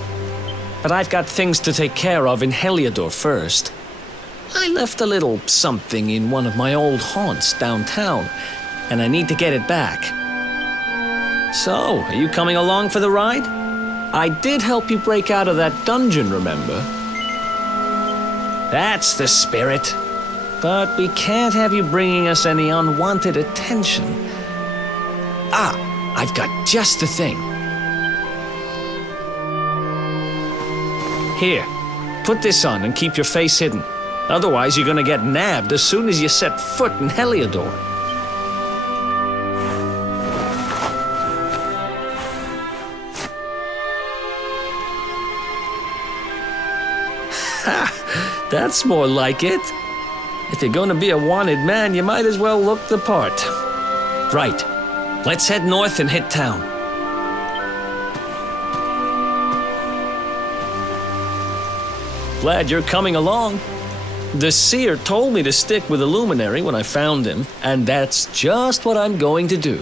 But I've got things to take care of in Heliodor first. I left a little something in one of my old haunts downtown, and I need to get it back. So, are you coming along for the ride? I did help you break out of that dungeon, remember? That's the spirit. But we can't have you bringing us any unwanted attention. Ah, I've got just the thing. Here, put this on and keep your face hidden. Otherwise, you're gonna get nabbed as soon as you set foot in Heliodor. Ha! That's more like it. If you're gonna be a wanted man, you might as well look the part. Right. Let's head north and hit town. Glad you're coming along. The seer told me to stick with the luminary when I found him, and that's just what I'm going to do.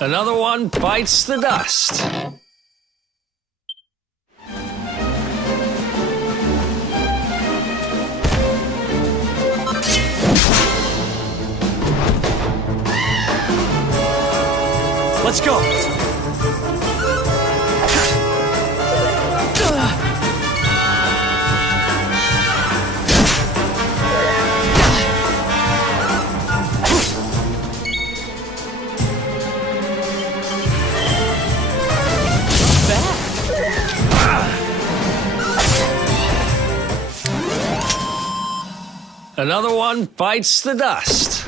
Another one bites the dust. Let's go. Another one bites the dust.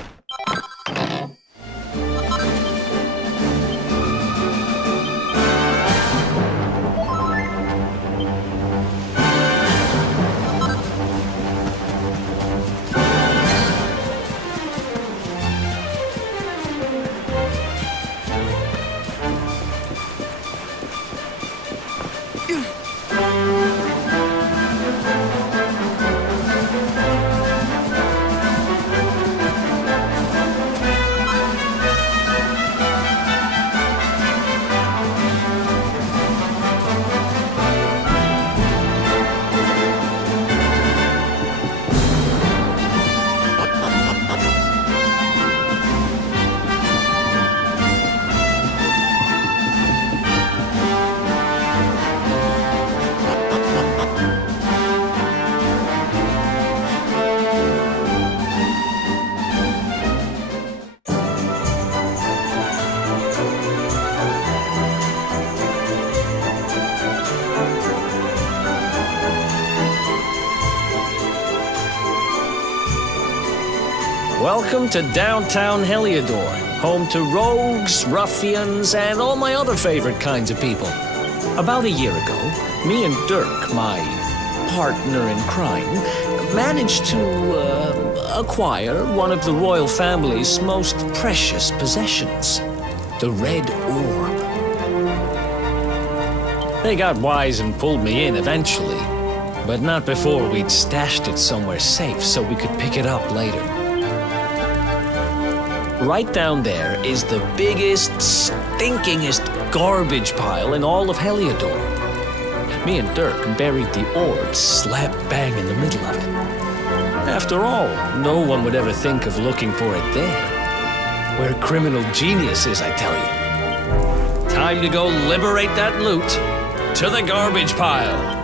Welcome to downtown Heliodor, home to rogues, ruffians, and all my other favorite kinds of people. About a year ago, me and Dirk, my partner in crime, managed to acquire one of the royal family's most precious possessions, the Red Orb. They got wise and pulled me in eventually, but not before we'd stashed it somewhere safe so we could pick it up later. Right down there is the biggest, stinkingest garbage pile in all of Heliodor. Me and Dirk buried the orb slap bang in the middle of it. After all, no one would ever think of looking for it there. We're criminal geniuses, I tell you. Time to go liberate that loot to the garbage pile.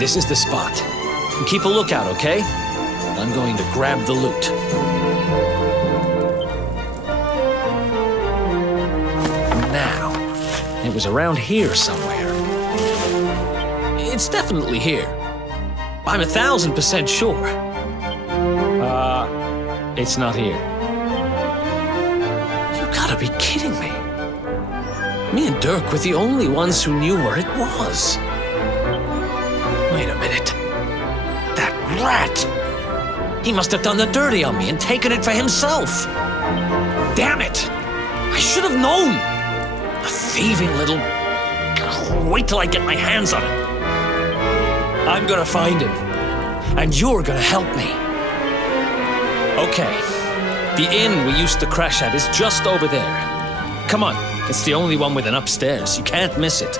This is the spot. Keep a lookout, okay? I'm going to grab the loot. Now, it was around here somewhere. It's definitely here. I'm 1000% sure. It's not here. You gotta be kidding me. Me and Dirk were the only ones who knew where it was. Wait a minute. That rat! He must have done the dirty on me and taken it for himself. Damn it! I should have known! A thieving little... Wait till I get my hands on it. I'm gonna find him. And you're gonna help me. Okay. The inn we used to crash at is just over there. Come on. It's the only one with an upstairs. You can't miss it.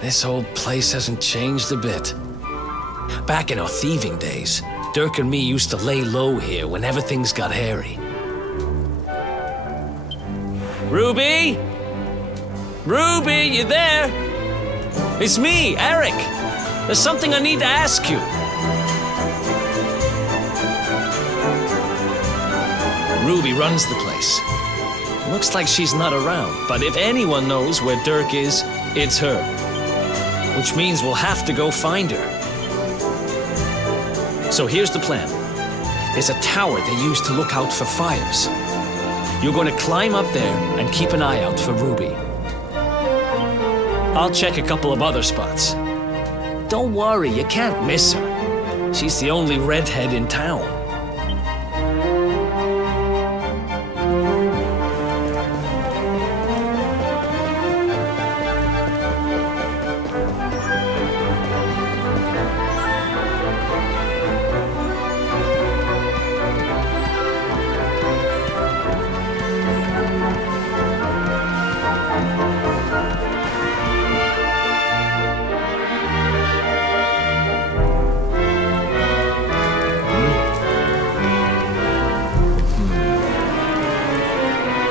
This old place hasn't changed a bit. Back in our thieving days, Dirk and me used to lay low here whenever things got hairy. Ruby? Ruby, you there? It's me, Eric. There's something I need to ask you. Ruby runs the place. Looks like she's not around, but if anyone knows where Dirk is, it's her. Which means we'll have to go find her. So here's the plan. There's a tower they use to look out for fires. You're going to climb up there and keep an eye out for Ruby. I'll check a couple of other spots. Don't worry, you can't miss her. She's the only redhead in town.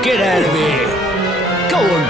Get out of here! Go on!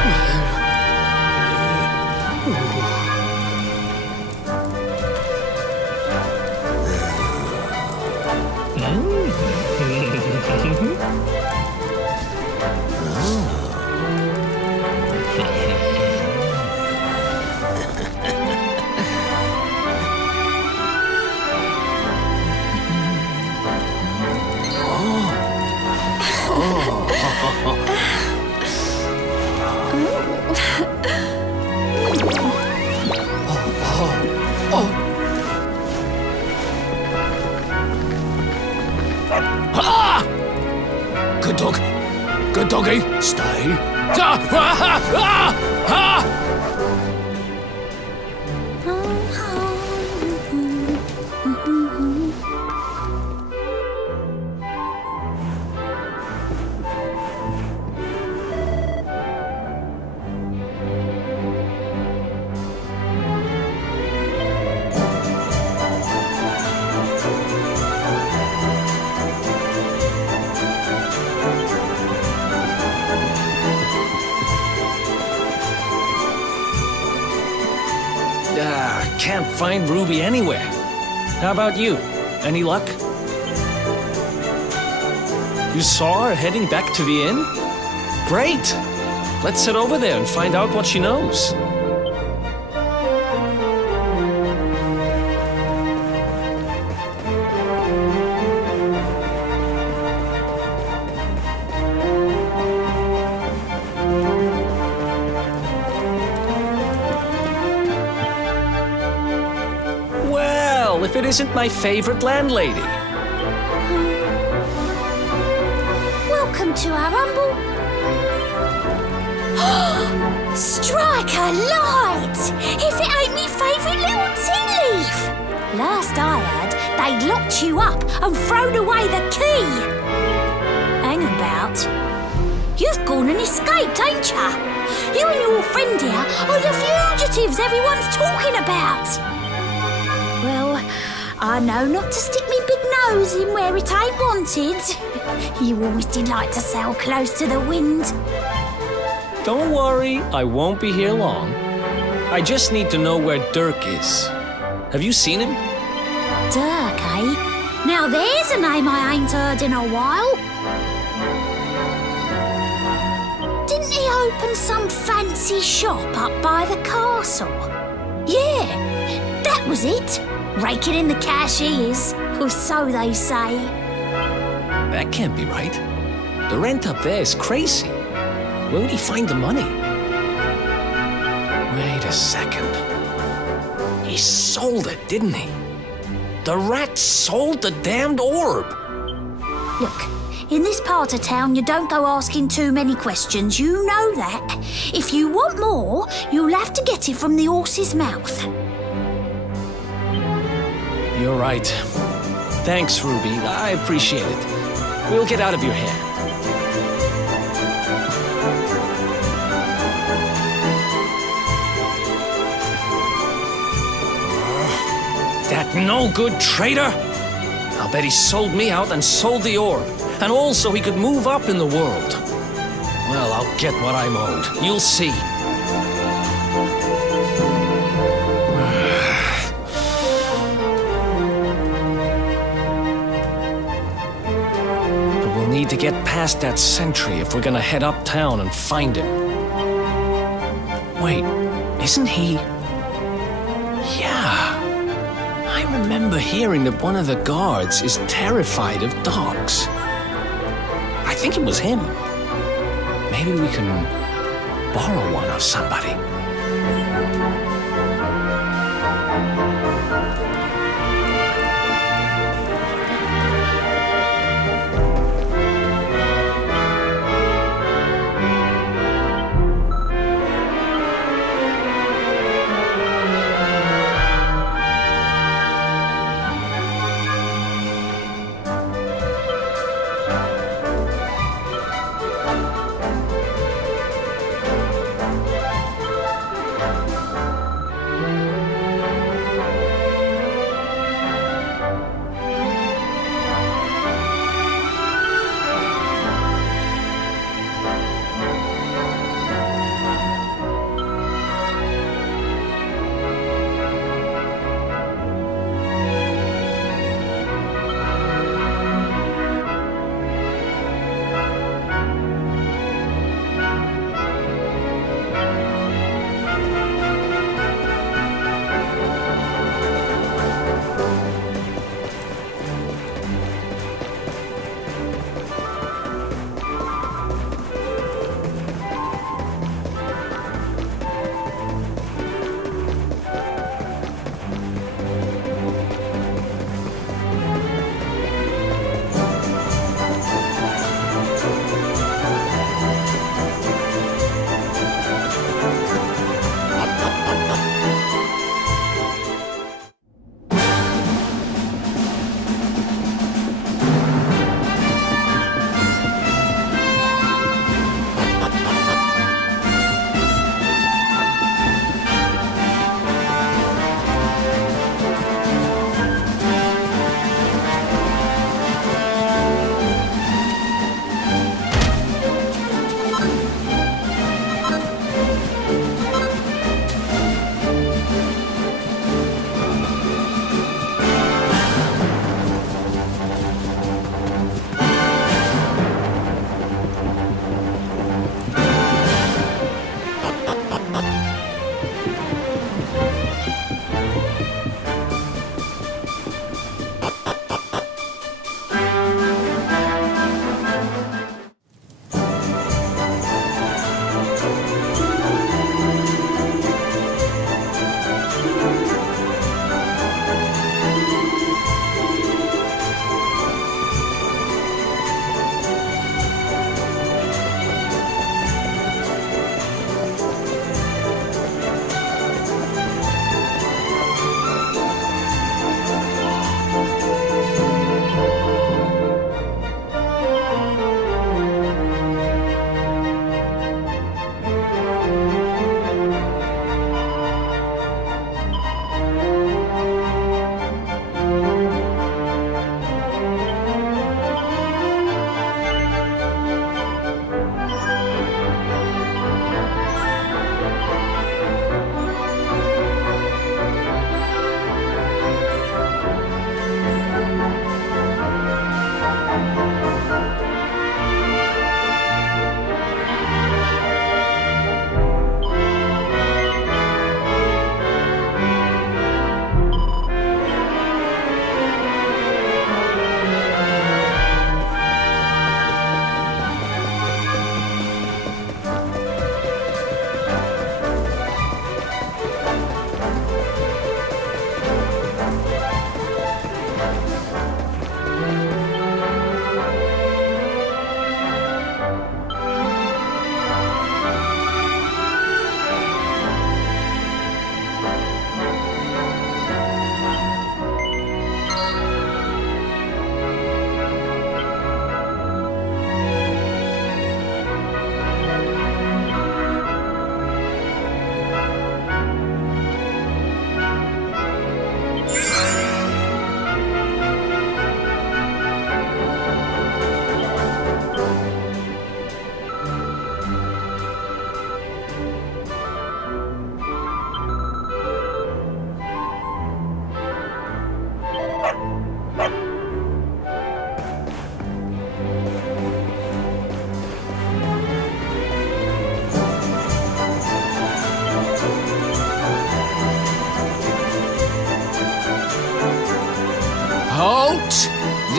Ha! Good dog. Good doggy. Stay. Ah! Ah! Ah! Ah! Can't find Ruby anywhere. How about you? Any luck? You saw her heading back to the inn? Great! Let's head over there and find out what she knows. If it isn't my favorite landlady. Welcome to our humble... Strike a light! If it ain't me favourite little tea leaf! Last I heard, they'd locked you up and thrown away the key. Hang about. You've gone and escaped, ain't ya? You and your friend here are the fugitives everyone's talking about. Well, I know not to stick me big nose in where it ain't wanted. You always did like to sail close to the wind. Don't worry, I won't be here long. I just need to know where Dirk is. Have you seen him? Dirk, eh? Now there's a name I ain't heard in a while. Didn't he open some fancy shop up by the castle? Yeah, that was it. Raking in the cash he is, or so they say. That can't be right. The rent up there is crazy. Where would he find the money? Wait a second. He sold it, didn't he? The rat sold the damned orb. Look, in this part of town, you don't go asking too many questions. You know that. If you want more, you'll have to get it from the horse's mouth. You're right. Thanks, Ruby. I appreciate it. We'll get out of your hair. That no-good traitor! I'll bet he sold me out and sold the orb. And also he could move up in the world. Well, I'll get what I'm owed. You'll see. Need to get past that sentry if we're gonna head uptown and find him. Wait, isn't he? Yeah. I remember hearing that one of the guards is terrified of dogs. I think it was him. Maybe we can borrow one of somebody.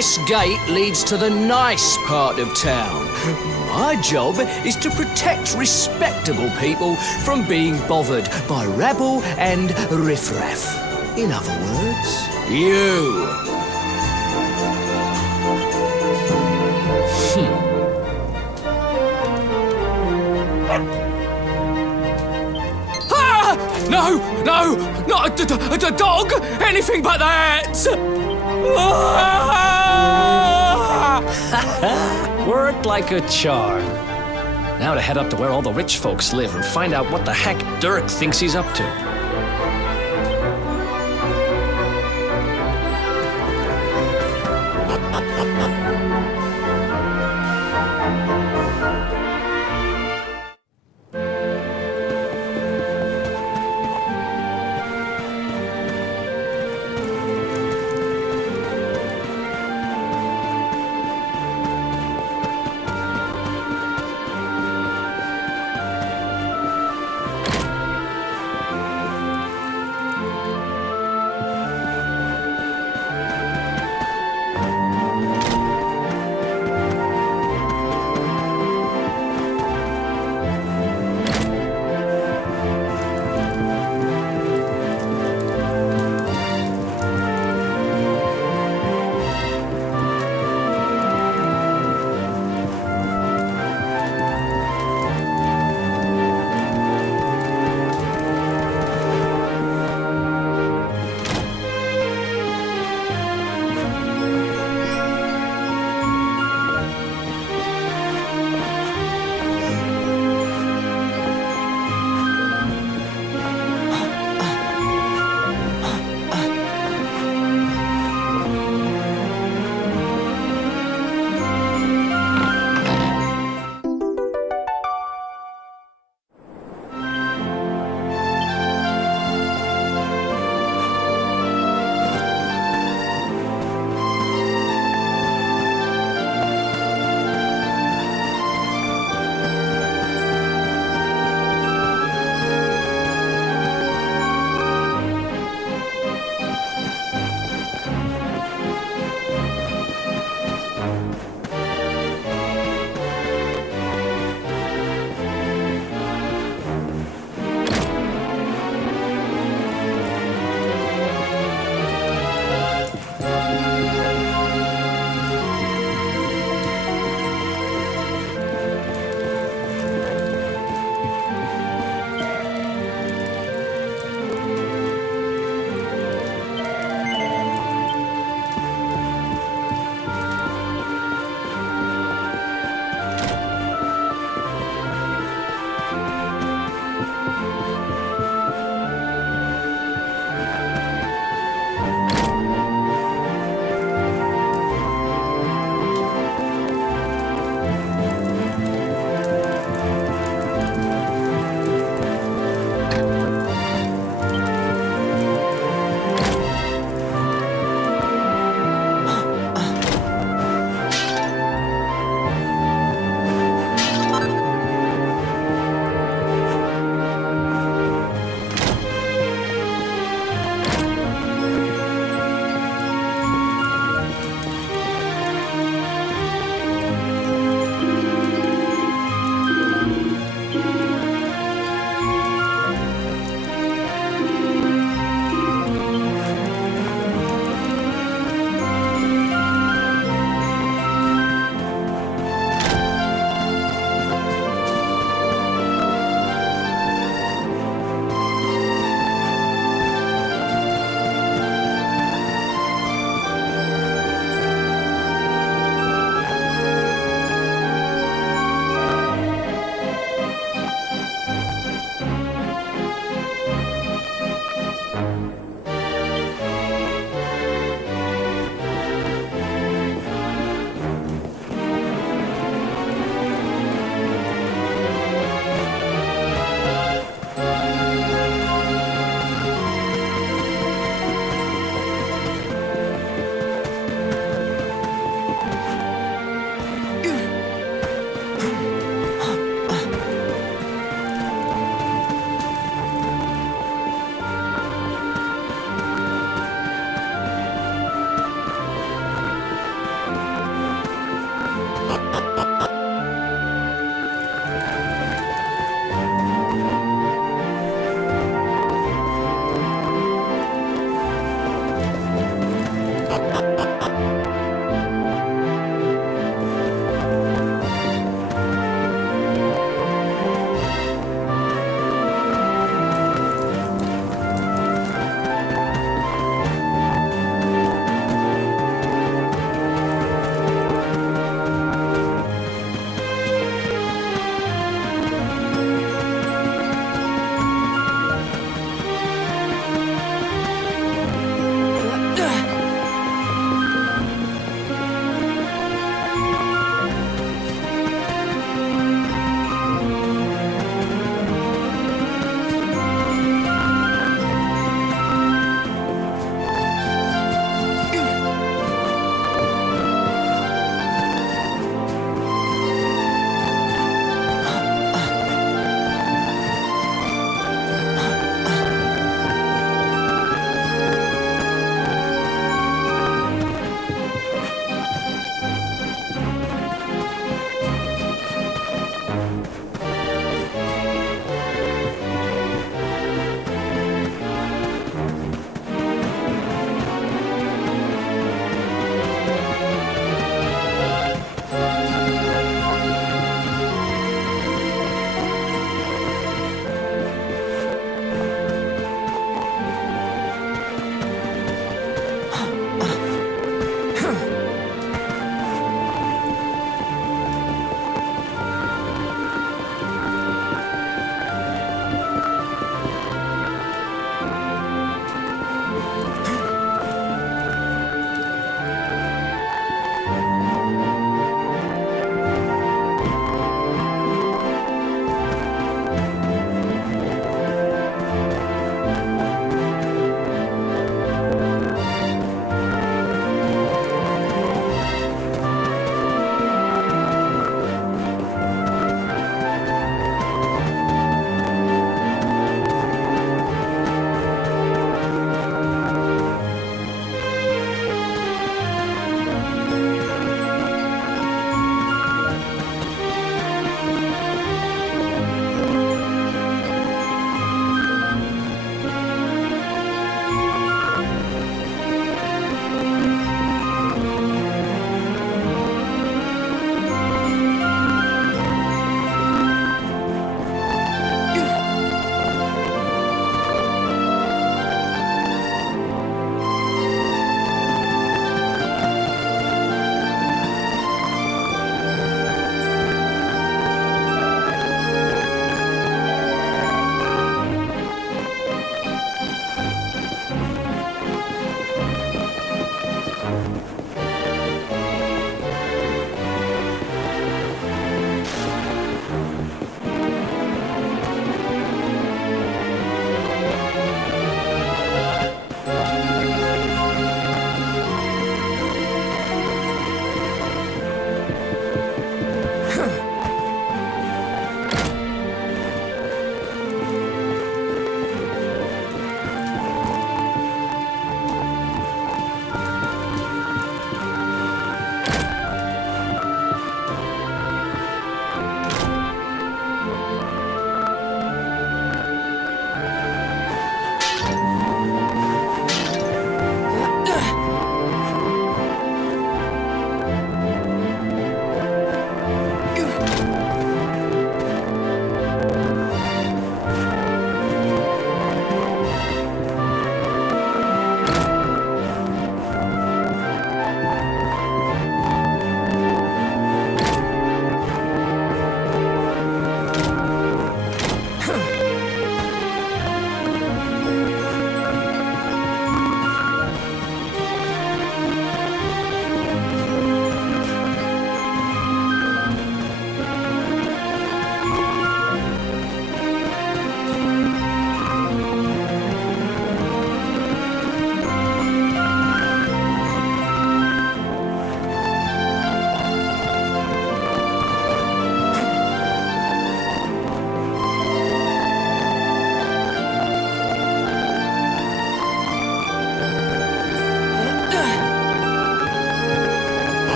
This gate leads to the nice part of town. My job is to protect respectable people from being bothered by rabble and riffraff. In other words, you. Ah! No, no, not a dog! Anything but that! Worked like a charm. Now to head up to where all the rich folks live and find out what the heck Dirk thinks he's up to. Alright.